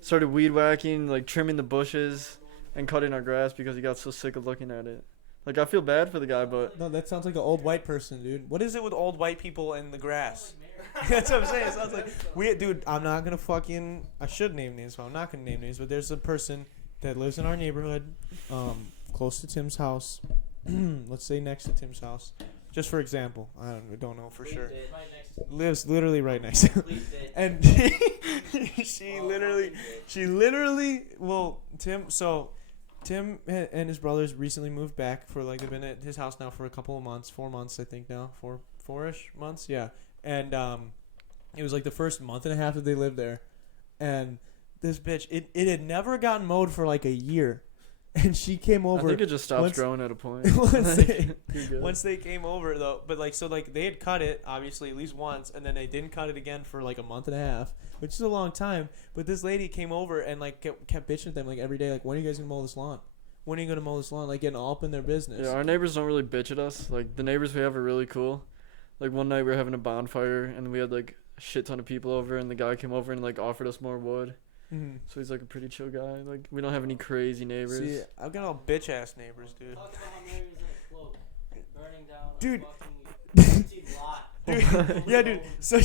started weed whacking, like trimming the bushes and cutting our grass because he got so sick of looking at it. Like, I feel bad for the guy, but No, that sounds like an old white person, dude. What is it with old white people and the grass? That's what I'm saying. It sounds like dude. I'm not gonna fucking. I should name names, but I'm not gonna name names. But there's a person that lives in our neighborhood, close to Tim's house. Let's say next to Tim's house, just for example. I don't know for sure. Right next to me. Lives literally right next to him. Please did. And she literally. Well, Tim and his brothers recently moved back for like they've been at his house now for a couple of months, 4 months I think now, four-ish months, yeah. And it was like the first month and a half that they lived there, and this bitch, it had never gotten mowed for like a year, and she came I over. think it just stops once- growing at a point. once they- You're good. once they came over though, but like so like they had cut it obviously at least once, and then they didn't cut it again for like a month and a half, which is a long time. But this lady came over and like kept bitching at them like every day, like, when are you guys gonna mow this lawn? When are you gonna mow this lawn? Like getting all up in their business. Yeah, our neighbors don't really bitch at us. Like, the neighbors we have are really cool. Like, one night we were having a bonfire, and we had, like, a shit ton of people over, and the guy came over and, like, offered us more wood. Mhm. So he's, like, a pretty chill guy. Like, we don't have any crazy neighbors. See, I've got all bitch ass neighbors, dude. Talk about how Mary's in a cloak, burning down Dude. a fucking empty lot. Dude, yeah, dude. So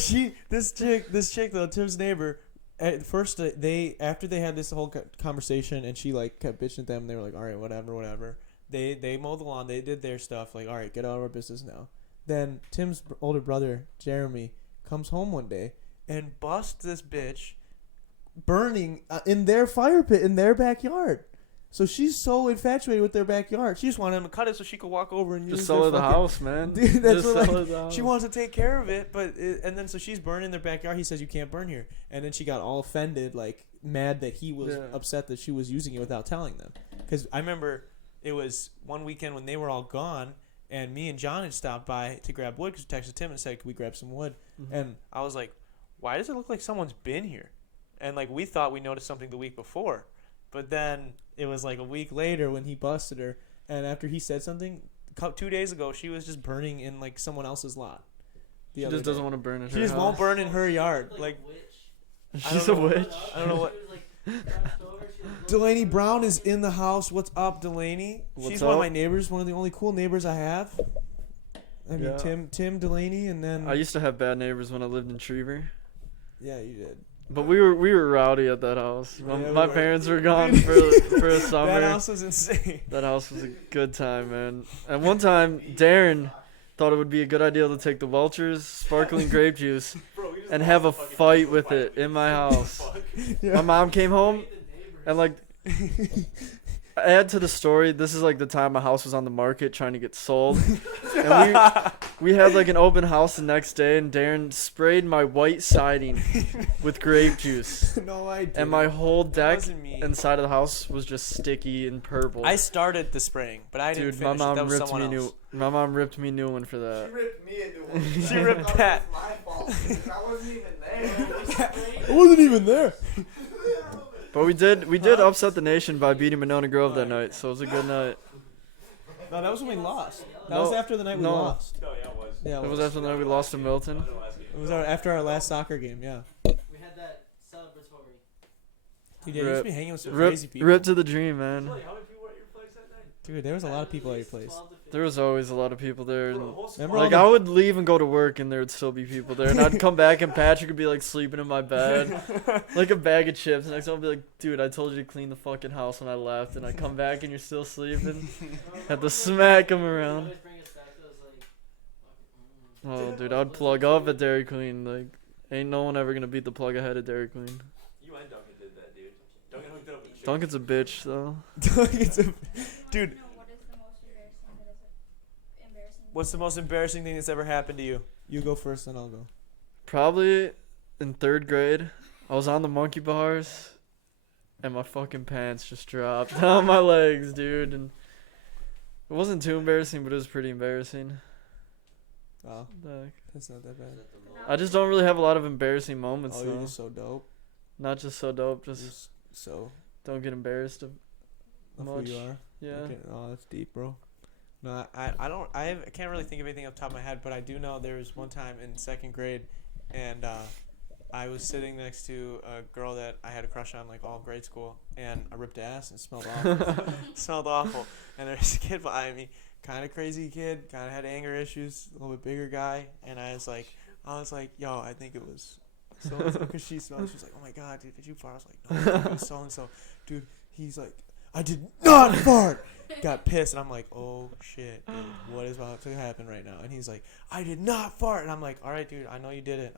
this chick though, Tim's neighbor. At first, after they had this whole conversation, and she like kept bitching at them. They were like, "All right, whatever." They mowed the lawn. They did their stuff. Like, all right, get out of our business now. Then Tim's older brother Jeremy comes home one day and busts this bitch burning in their fire pit in their backyard. So she's so infatuated with their backyard. She just wanted him to cut it so she could walk over and Just use sell their her the fucking- house, man. Dude, that's Just what, sell like, her the house. She wants to take care of it, and then so she's burning their backyard. He says you can't burn here, and then she got all offended, like mad that he was Yeah. upset that she was using it without telling them. because I remember it was one weekend when they were all gone, and me and John had stopped by to grab wood because we texted Tim and said, "Can we grab some wood?" Mhm. And I was like, "Why does it look like someone's been here?" And like we thought we noticed something the week before, but then it was like a week later when he busted her, and after he said something, 2 days ago she was just burning in like someone else's lot. She just doesn't want to burn in her She just house. won't burn in her yard. Like Like a witch. She's don't a know. witch. I don't know what. She was like crouched over, she was Delaney Brown is in the house. What's up, Delaney? What's She's one of up? my neighbors. One of the only cool neighbors I have. I mean, Yeah. Tim Delaney, and then I used to have bad neighbors when I lived in Trevor. yeah, you did. But we were rowdy at that house. Yeah, we My were. parents were gone for a summer. That house was insane. That house was a good time, man. And one time, Darren thought it would be a good idea to take the Welch's sparkling grape juice and have a fight with it in my house. My mom came home, and like, add to the story, this is like the time my house was on the market trying to get sold. And we had like an open house the next day, and Darren sprayed my white siding with grape juice, No, I didn't. and my whole That deck wasn't me. inside of the house was just sticky and purple. I started the spraying, but I didn't Dude, my finish it. That mom was ripped someone me else. my mom ripped me a new one for She that. ripped me a new one. She I ripped thought Pat. It was my fault. 'Cause I wasn't even there. I wasn't even there. But we did upset the nation by beating Monona Grove that night, so it was a good night. No, that was when we lost. That No, was after the night we no. lost. No, yeah, it was. Yeah, It was after the night we lost to Milton. The last game. It was after our last soccer game. Yeah. We had that celebratory. Dude, yeah, you used to be hanging with some Rip, crazy people. rip to the dream, man. Like, how many people were at your place that night? Dude, there was a lot of people at your place. 12 to 15. There was always a lot of people there. For the And, whole squad. Remember like all I would leave and go to work, and there would still be people there, and I'd come back, and Patrick would be like sleeping in my bed, like a bag of chips. And next time I'd be like, "Dude, I told you to clean the fucking house when I left," and I come back and you're still sleeping. Had to smack him They around. always bring us back to us like, Oh, dude, I'd plug up at Dairy Queen. Like, ain't no one ever gonna beat the plug ahead at Dairy Queen. You and Duncan did that, dude. Duncan hooked it up with the chick. Duncan's a bitch, though. Dude, No, what is the most embarrassing what's the most embarrassing thing that's ever happened to you? You go first, then I'll go. Probably in 3rd grade, I was on the monkey bars, and my fucking pants just dropped down my legs, dude. And it wasn't too embarrassing, but it was pretty embarrassing. Oh, Like, that's not that bad. I just don't really have a lot of embarrassing moments, Oh, you're though. just so dope. Not just so dope, You're just just so don't get embarrassed of of much. who you are. Yeah. Okay. Oh, that's deep, bro. No, I can't really think of anything off the top of my head, but I do know there was one time in 2nd grade, and I was sitting next to a girl that I had a crush on like all grade school, and I ripped ass and it smelled awful. Smelled awful. And there's a kid behind me, kind of crazy kid, kind of had anger issues, a little bit bigger guy, and I was like, yo, I think it was so and so, because she smelled it. She was like, oh my god, dude, did you fart? I was like, no, I think it was so and so, dude. He's like, I did not fart. Got pissed, and I'm like, oh shit, dude, what is about to happen right now? And he's like, I did not fart, and I'm like, all right, dude, I know you didn't.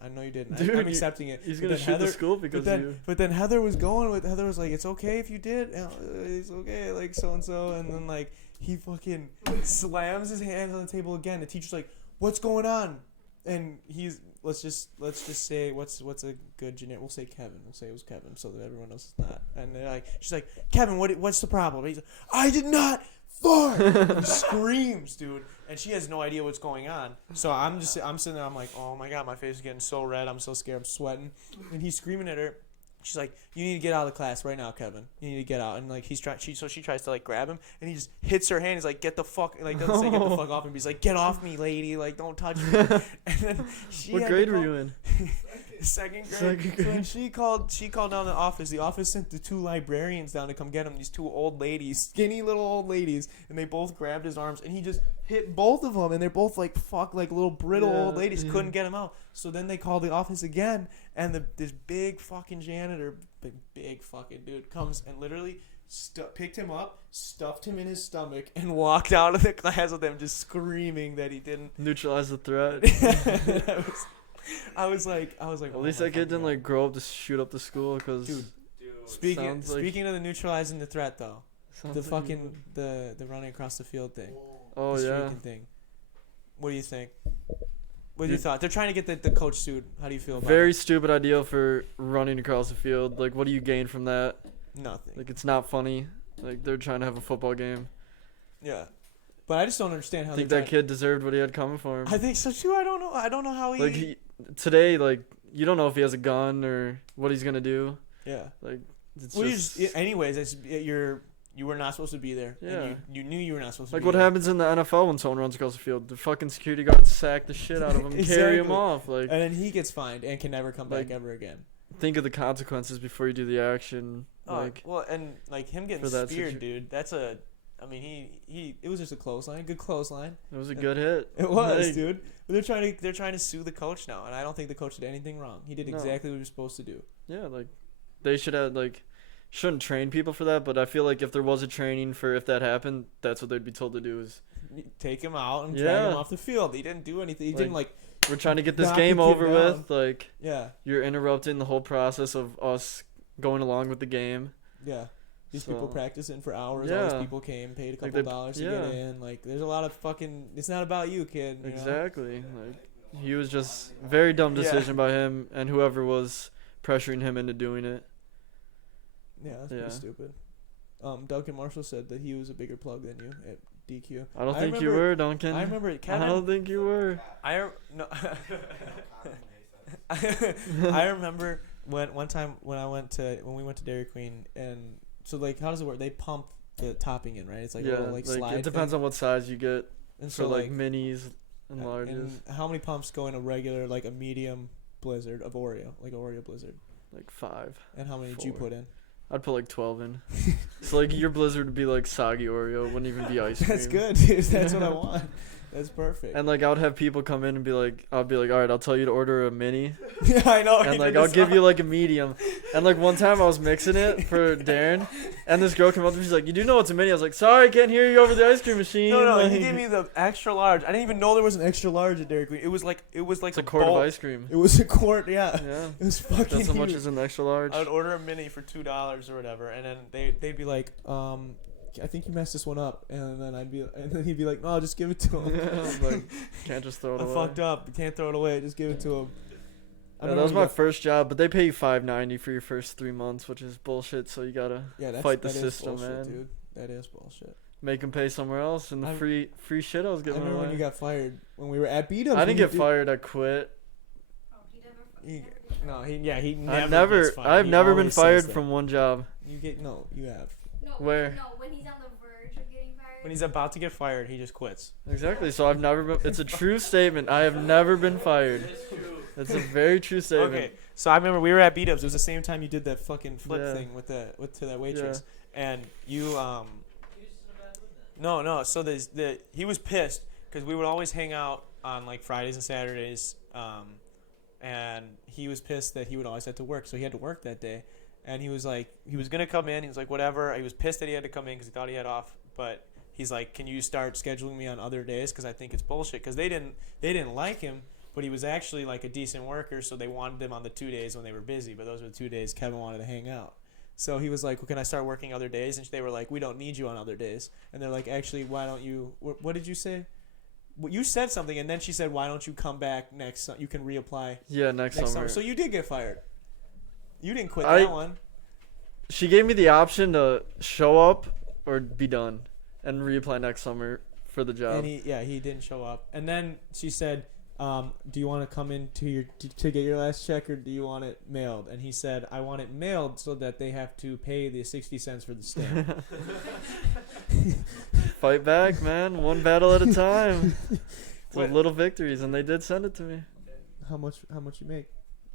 Dude, I'm accepting it. He's But gonna then shoot the Heather- school because but of you. then Heather was like, it's okay if you did. It's okay, like so and so, and then like he fucking slams his hands on the table again. The teacher's like, what's going on? And he's let's just say what's a good generic. We'll say Kevin. We'll say it was Kevin, so that everyone knows it's not. And they're like, she's like, Kevin, what's the problem? And he's like, I did not fart. And he screams, dude, and she has no idea what's going on. So I'm sitting there. I'm like, oh my god, my face is getting so red. I'm so scared. I'm sweating. And he's screaming at her. She's like, you need to get out of the class right now, Kevin. You need to get out. And like she tries to like grab him, and he just hits her hand. He's like, get the fuck, like doesn't say get the fuck off him. He's like, get off me, lady. Like don't touch me. And then she What had to grade were call- you in? 2nd grade. Second So then grade. she called down the office. The office sent the 2 librarians down to come get him. These 2 old ladies, skinny little old ladies, and they both grabbed his arms, and he just hit both of them, and they're both like little brittle Yeah, old ladies. yeah. Couldn't get him out. So then they called the office again, and this big fucking janitor, big fucking dude, comes and literally picked him up, stuffed him in his stomach, and walked out of the class with him, just screaming that he didn't. Neutralize the threat. I was like, At oh least my that kid fucking didn't God. like grow up to shoot up the school, cause Dude. Dude. Speaking Sounds like- of the neutralizing the threat though, sounds the like fucking the running across the field thing, Oh the yeah. streaking thing. What do you think? What do you thought? They're trying to get the coach sued. How do you feel about Very it? stupid idea for running across the field. Like, what do you gain from that? Nothing. Like, it's not funny. Like, they're trying to have a football game. Yeah, but I just don't understand how I think they're that kid deserved what he had coming for him. I think so too. I don't know. I don't know how he. Like, today, like, you don't know if he has a gun or what he's gonna do. yeah. Like, it's Well, just anyways, you were not supposed to be there. Yeah. And you knew you were not supposed to. like be what there. happens in the NFL when someone runs across the field. The fucking security guards sack the shit out of him, and carry him Exactly. off. Like, And then he gets fined and can never come Like, back ever again. think of the consequences before you do the action. Like, Well, and like him getting for that speared, dude. That's a. I mean, it was just a clothesline, good clothesline. it was a good hit. It was, Like, dude. But they're trying to sue the coach now, and I don't think the coach did anything wrong. He did No. exactly what he was supposed to do. Yeah, like, they should have, like, shouldn't train people for that, but I feel like if there was a training for if that happened, that's what they'd be told to do is, Take him out and drag him Yeah. off the field. He didn't do anything. He Like, didn't like. we're trying to get this Knock the game kid over down. with. Like, Yeah, you're interrupting the whole process of us going along with the game. yeah. These people So, practicing for hours. All these yeah. people came, paid a Like couple they- dollars to yeah. get in. Like, there's a lot of fucking. It's not about you, kid. You know? Exactly. Like he was just very dumb Yeah. decision by him and whoever was pressuring him into doing it. Yeah, that's Yeah. pretty stupid. Duncan Marshall said that he was a bigger plug than you at DQ. I don't I think you remember- were, Duncan. I remember I Kevin. don't think you were. No. I remember when one time when we went to Dairy Queen, and so like how does it work? They pump the topping in, right? It's like a Yeah, little like slide. it depends thing. on what size you get And for so like minis and and larges. how many pumps go in a regular like a medium blizzard of Oreo, like Oreo blizzard? Like 5. And how many did you 4. put in? I'd put like 12 in. So like your blizzard would be like soggy Oreo, it wouldn't even be ice cream. That's good, dude. That's what I want. That's perfect. And like I would have people come in and be like, I'll be like, all right, I'll tell you to order a mini, yeah, I know. and like I'll give you like a medium. And like one time I was mixing it for Darren, and this girl came up to me, she's like, you do know it's a mini? I was like, sorry, I can't hear you over the ice cream machine. No, like, he gave me the extra large. I didn't even know there was an extra large at Dairy Queen. It was like it's a quart bowl. of ice cream. It was a quart. Yeah, Yeah, it was fucking. that's how much huge. is an extra large. I would order a mini for $2 or whatever, and then They'd be like, I think you messed this one up, and then he'd be like, no, just give it to him. Yeah, like can't just throw it I away. fucked up. You can't throw it away. Just give it to him. Yeah, that was my first job, but they pay you $5.90 for your first 3 months, which is bullshit. So you gotta fight the that is system, bullshit, man. dude. That is bullshit. Make them pay somewhere else, and the I'm- free shit I was I giving remember when away. you got fired when we were at Beat 'Em. I didn't get fired. I quit. Oh, he never. He- never did that. he I've never been fired from one job. You have. No, Where? No, when he's on the verge of getting fired. when he's about to get fired, he just quits. Exactly. So I've never been. It's a true statement. I have never been fired. It's a very true statement. Okay, so I remember we were at B-Dubs. It was the same time you did that fucking flip Yeah. thing with to that waitress, and you No, so he was pissed because we would always hang out on like Fridays and Saturdays, and he was pissed that he would always have to work, so he had to work that day, and he was like, he was gonna come in, he was like, whatever. He was pissed that he had to come in because he thought he had off, but he's like, can you start scheduling me on other days because I think it's bullshit, because they didn't like him, but he was actually like a decent worker, so they wanted him on the 2 days when they were busy, but those were the 2 days Kevin wanted to hang out. So he was like, well, can I start working other days? And they were like, we don't need you on other days. And they're like, actually, why don't you, what did you say? Well, you said something, and then she said, why don't you come back next, you can reapply Yeah, next summer. So you did get fired. You didn't quit I- that one. She gave me the option to show up or be done and reapply next summer for the job. And he didn't show up. And then she said, do you want to come in to get your last check, or do you want it mailed? And he said, I want it mailed so that they have to pay the 60 cents for the stamp. Fight back, man. One battle at a time. It's Wait. little victories, and they did send it to me. How much you make?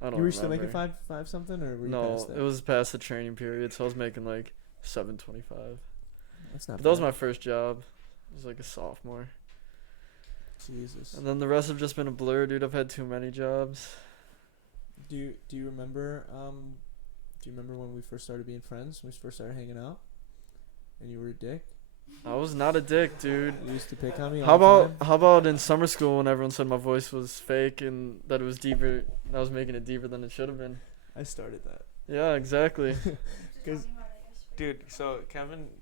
I don't You were still making remember. five something, or were you No, past that? it was past the training period, so I was making like $7.25. That's not But that was bad. my first job. I was like a sophomore. Jesus. And then the rest have just been a blur, dude. I've had too many jobs. Do you remember when we first started being friends? When we first started hanging out, and you were a dick. I was not a dick, dude. You used to pick on me. How all the about time. how about in summer school when everyone said my voice was fake and that it was deeper, I was making it deeper than it should have been. I started that? Yeah, exactly. Just 'Cause- talking about it yesterday. Dude, so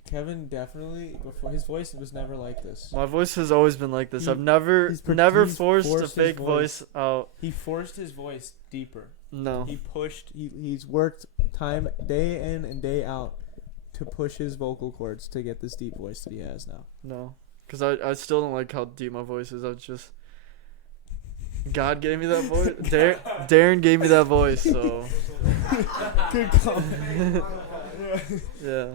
Kevin definitely before his voice was never like this. My voice has always been like this. He- I've never he's forced a forced his fake voice. voice out. He forced his voice deeper. No. He pushed. He's worked time day in and day out to push his vocal cords to get this deep voice that he has now. No. Cuz I still don't like how deep my voice is. I was just God gave me that voice. Darren gave me that voice, so Good call. yeah.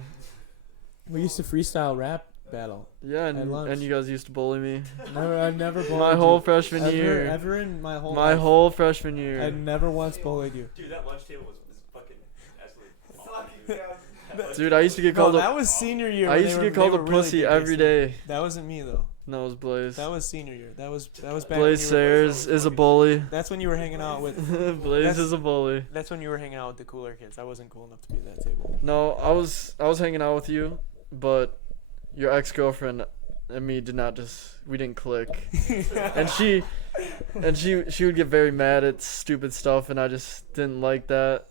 We used to freestyle rap battle. Yeah, At lunch. and you guys used to bully me. I never bullied My whole you. freshman year. Ever in my whole My life, whole freshman year. I never once bullied you. Dude, that lunch table was fucking absolutely awesome. Dude, I used to get No, called that a was senior year. I when used they to were- get called they a were really pussy big every gangsters. day. That wasn't me though. No, it was Blaze. That was senior year. That was back. Blaze when you were, Sayers is a bully. That's when you were hanging out with. Blaze That's- is a bully. That's when you were hanging out with the cooler kids. I wasn't cool enough to be at that table. No, I was hanging out with you, but your ex-girlfriend and me did not we didn't click. and she would get very mad at stupid stuff, and I just didn't like that.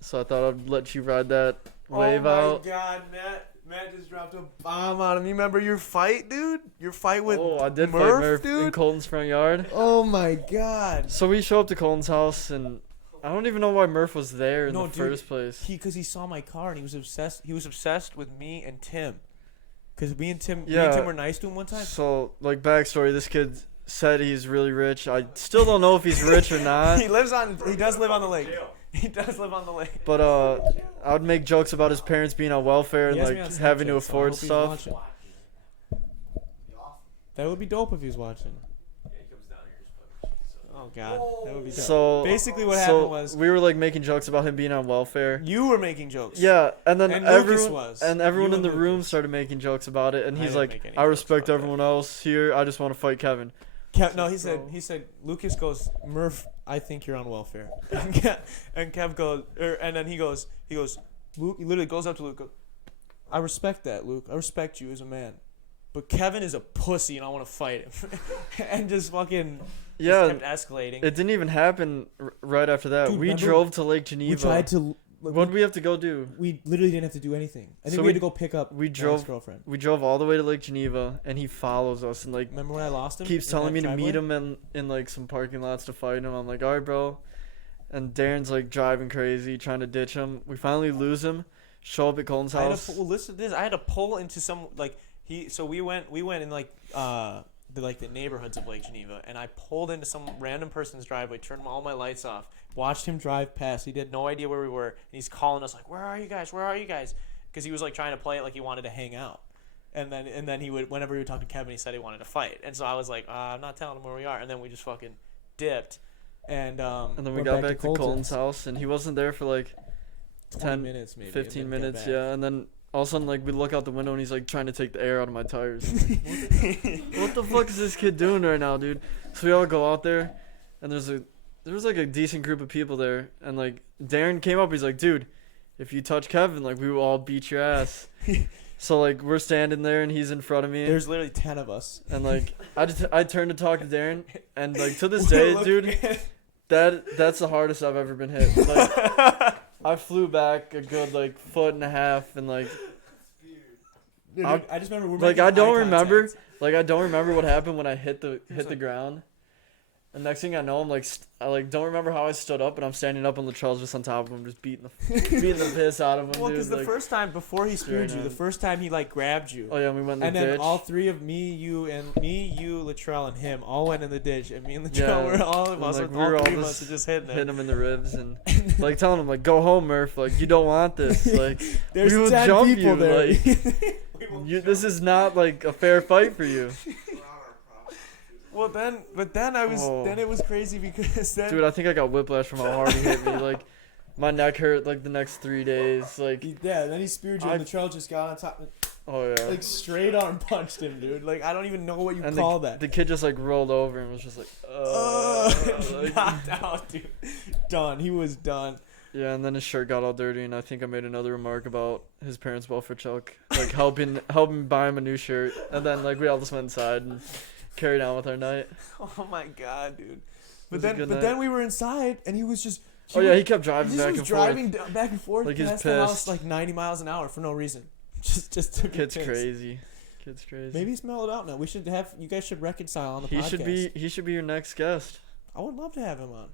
So I thought I'd let you ride that wave oh out. my god, Matt just dropped a bomb on him. You remember your fight, dude? Your fight with Oh, I did fight Murph, Murph in dude? Colton's front yard. Oh my god. So we show up to Colton's house, and I don't even know why Murph was there in No, the dude, first place. Because he saw my car and he was obsessed. He was obsessed with me and Tim. Because me and Tim were nice to him one time. So, like, backstory, this kid said he's really rich. I still don't know if he's rich or not. He does live on the lake. He does live on the lake. But I would make jokes about his parents being on welfare and He has me like on having to Snapchat, so I afford hope he's stuff. watching. That would be dope if he was watching. Yeah, he comes down here and just fucking shit, so. Oh god, that would be dope. So Basically what happened was we were like making jokes about him being on welfare. you were making jokes. Yeah, and then And Lucas everyone was. everyone You in the and room Lucas. started making jokes about it, and I he's didn't like, make any "I jokes respect about everyone else here. I just want to fight Kevin." No, he said Lucas goes, Murph, I think you're on welfare. And Kev goes, and then he goes, Luke, he literally goes up to Luke, goes, I respect that, Luke. I respect you as a man. But Kevin is a pussy and I want to fight him. And just fucking Yeah, kept escalating. it didn't even happen right after that. Dude, we remember drove to Lake Geneva. we tried to. What did we have to go do? We literally didn't have to do anything. I think So we we- had to go pick up we Matt's drove- girlfriend. We drove all the way to Lake Geneva, and he follows us and like Remember when I lost him? keeps in telling that me to meet driveway? him in like some parking lots to fight him. I'm like, all right, bro. And Darren's like driving crazy, trying to ditch him. We finally lose him. Show up at Colton's I had house. to, well, listen to this. I had to pull into some like he. So we went in like the neighborhoods of Lake Geneva, and I pulled into some random person's driveway, turned all my lights off, watched him drive past. He had no idea where we were, and he's calling us like, "Where are you guys? Where are you guys?" Because he was like trying to play it like he wanted to hang out. And then he would, whenever he would talk to Kevin, he said he wanted to fight. And so I was like, I'm not telling him where we are. And then we just fucking dipped. And And then we went got back to Colton's. Colton's house, and he wasn't there for like 20 10, minutes maybe. 15 and then minutes, get yeah. And then all of a sudden, like, we look out the window, and he's like trying to take the air out of my tires. What the fuck is this kid doing right now, dude? So we all go out there, and there was like a decent group of people there, and like Darren came up, he's like, dude, if you touch Kevin, like we will all beat your ass. So like we're standing there, and he's in front of me, There's literally 10 of us. and like I turned to talk to Darren, and like to this day, dude, that's the hardest I've ever been hit. Like I flew back a good like foot and a half, and like Dude, I'm- I just remember we're like making I don't eye remember. contact. Like I don't remember what happened when I hit the like- ground. And next thing I know, I'm like, I like don't remember how I stood up, and I'm standing up, and Latrell's just on top of him, just beating the piss out of him, Well, dude. because the like, first time before he speared you, the on. first time he like grabbed you. oh yeah, we went in And the then ditch. all three of you, Latrell, and him all went in the ditch, and me and Latrell Yeah, were all of and, us, like, we all were all three of just us, just hitting hitting him. him in the ribs and like telling him like, go home, Murph. Like you don't want this. Like There's we will 10 jump people you. there. Like this is not like a fair fight for you, Well, then it was crazy because then dude. I think I got whiplash from how hard he hit me. Like my neck hurt like the next 3 days. Like then he speared you, and I- Latrell just got on top, and, oh yeah. like straight arm punched him, dude. Like I don't even know what you And call the, that. the kid just like rolled over and was just like, like- knocked out, dude. Done. He was done. yeah. And then his shirt got all dirty, and I think I made another remark about his parents' welfare check, like helping buy him a new shirt, and then like we all just went inside and carried on with our night. Oh my god, dude. was But a then, good but night. then we were inside, and he was just. Oh yeah, he kept driving just back was and driving forth. back and forth Like, he's past the house pissed. like 90 miles an hour for no reason. Just to be Kid's pissed. crazy. Kid's crazy. Maybe he's mellowed out now. We should have you guys should reconcile on the he podcast. should be your next guest. I would love to have him on.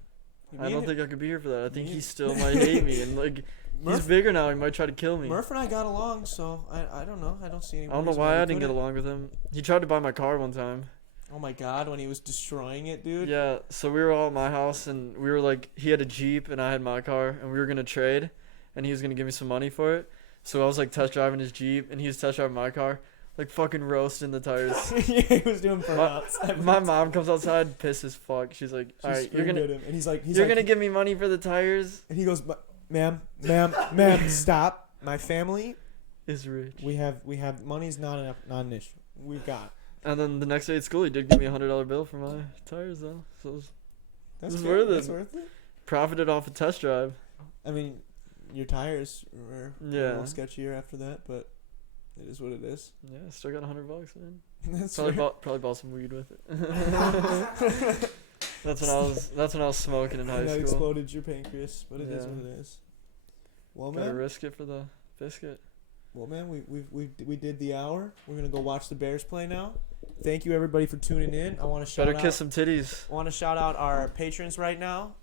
I don't think I could be here for that. I think me he and- still might hate me, and like he's Murph, bigger now. He might try to kill me. Murph and I got along, so I don't know. I don't see any. I don't know reason why we I didn't get couldn't. along with him. He tried to buy my car one time. Oh my god, when he was destroying it, dude. Yeah, so we were all at my house, and we were like, he had a Jeep and I had my car, and we were gonna trade, and he was gonna give me some money for it. So I was like test driving his Jeep, and he was test driving my car, like fucking roasting the tires. Yeah, he was doing burnouts. My mom comes outside, pissed as fuck. She's like, all right, you're gonna him, and he's like, gonna give me money for the tires. and he goes, ma'am, stop. My family, Is rich. we have money's not an issue. We've got. And then the next day at school, he did give me $100 bill for my tires though, so it was That's It's good. worth it. That's worth it. profited off a test drive. I mean, your tires were a Yeah. little sketchier after that, but it is what it is. Yeah, still got $100, man. That's Probably fair. bought some weed with it. That's when I was smoking in high And that school. exploded your pancreas, but it is Yeah. what it is. Well, Gotta man, risk it for the Biscuit. Well, man, we did the hour. We're gonna go watch the Bears play now. Thank you everybody for tuning in. I want to shout Better out. kiss some titties. I want to shout out our patrons right now.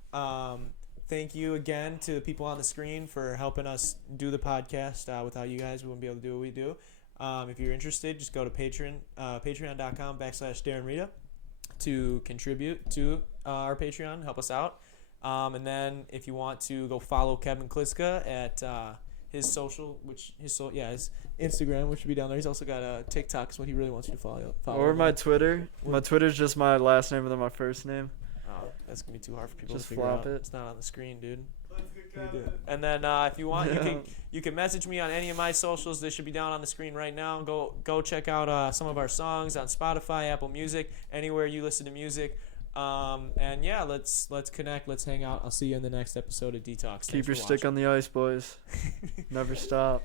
Thank you again to the people on the screen for helping us do the podcast. Without you guys, we wouldn't be able to do what we do. If you're interested, just go to patreon.com/Darren Rita to contribute to our Patreon. Help us out. And then if you want to go follow Kevin Klitzka at his social, his Instagram, which should be down there. He's also got a TikTok, is what he really wants you to follow. Or him my on. Twitter. My Twitter's just my last name and then my first name. Oh, that's gonna be too hard for people Just to figure flop out. it. It's not on the screen, dude. Let's get Kevin. And then if you want, you can message me on any of my socials. They should be down on the screen right now. Go check out some of our songs on Spotify, Apple Music, anywhere you listen to music. And yeah, let's connect. Let's hang out. I'll see you in the next episode of Detox. Keep your stick on the ice, boys. Never stop.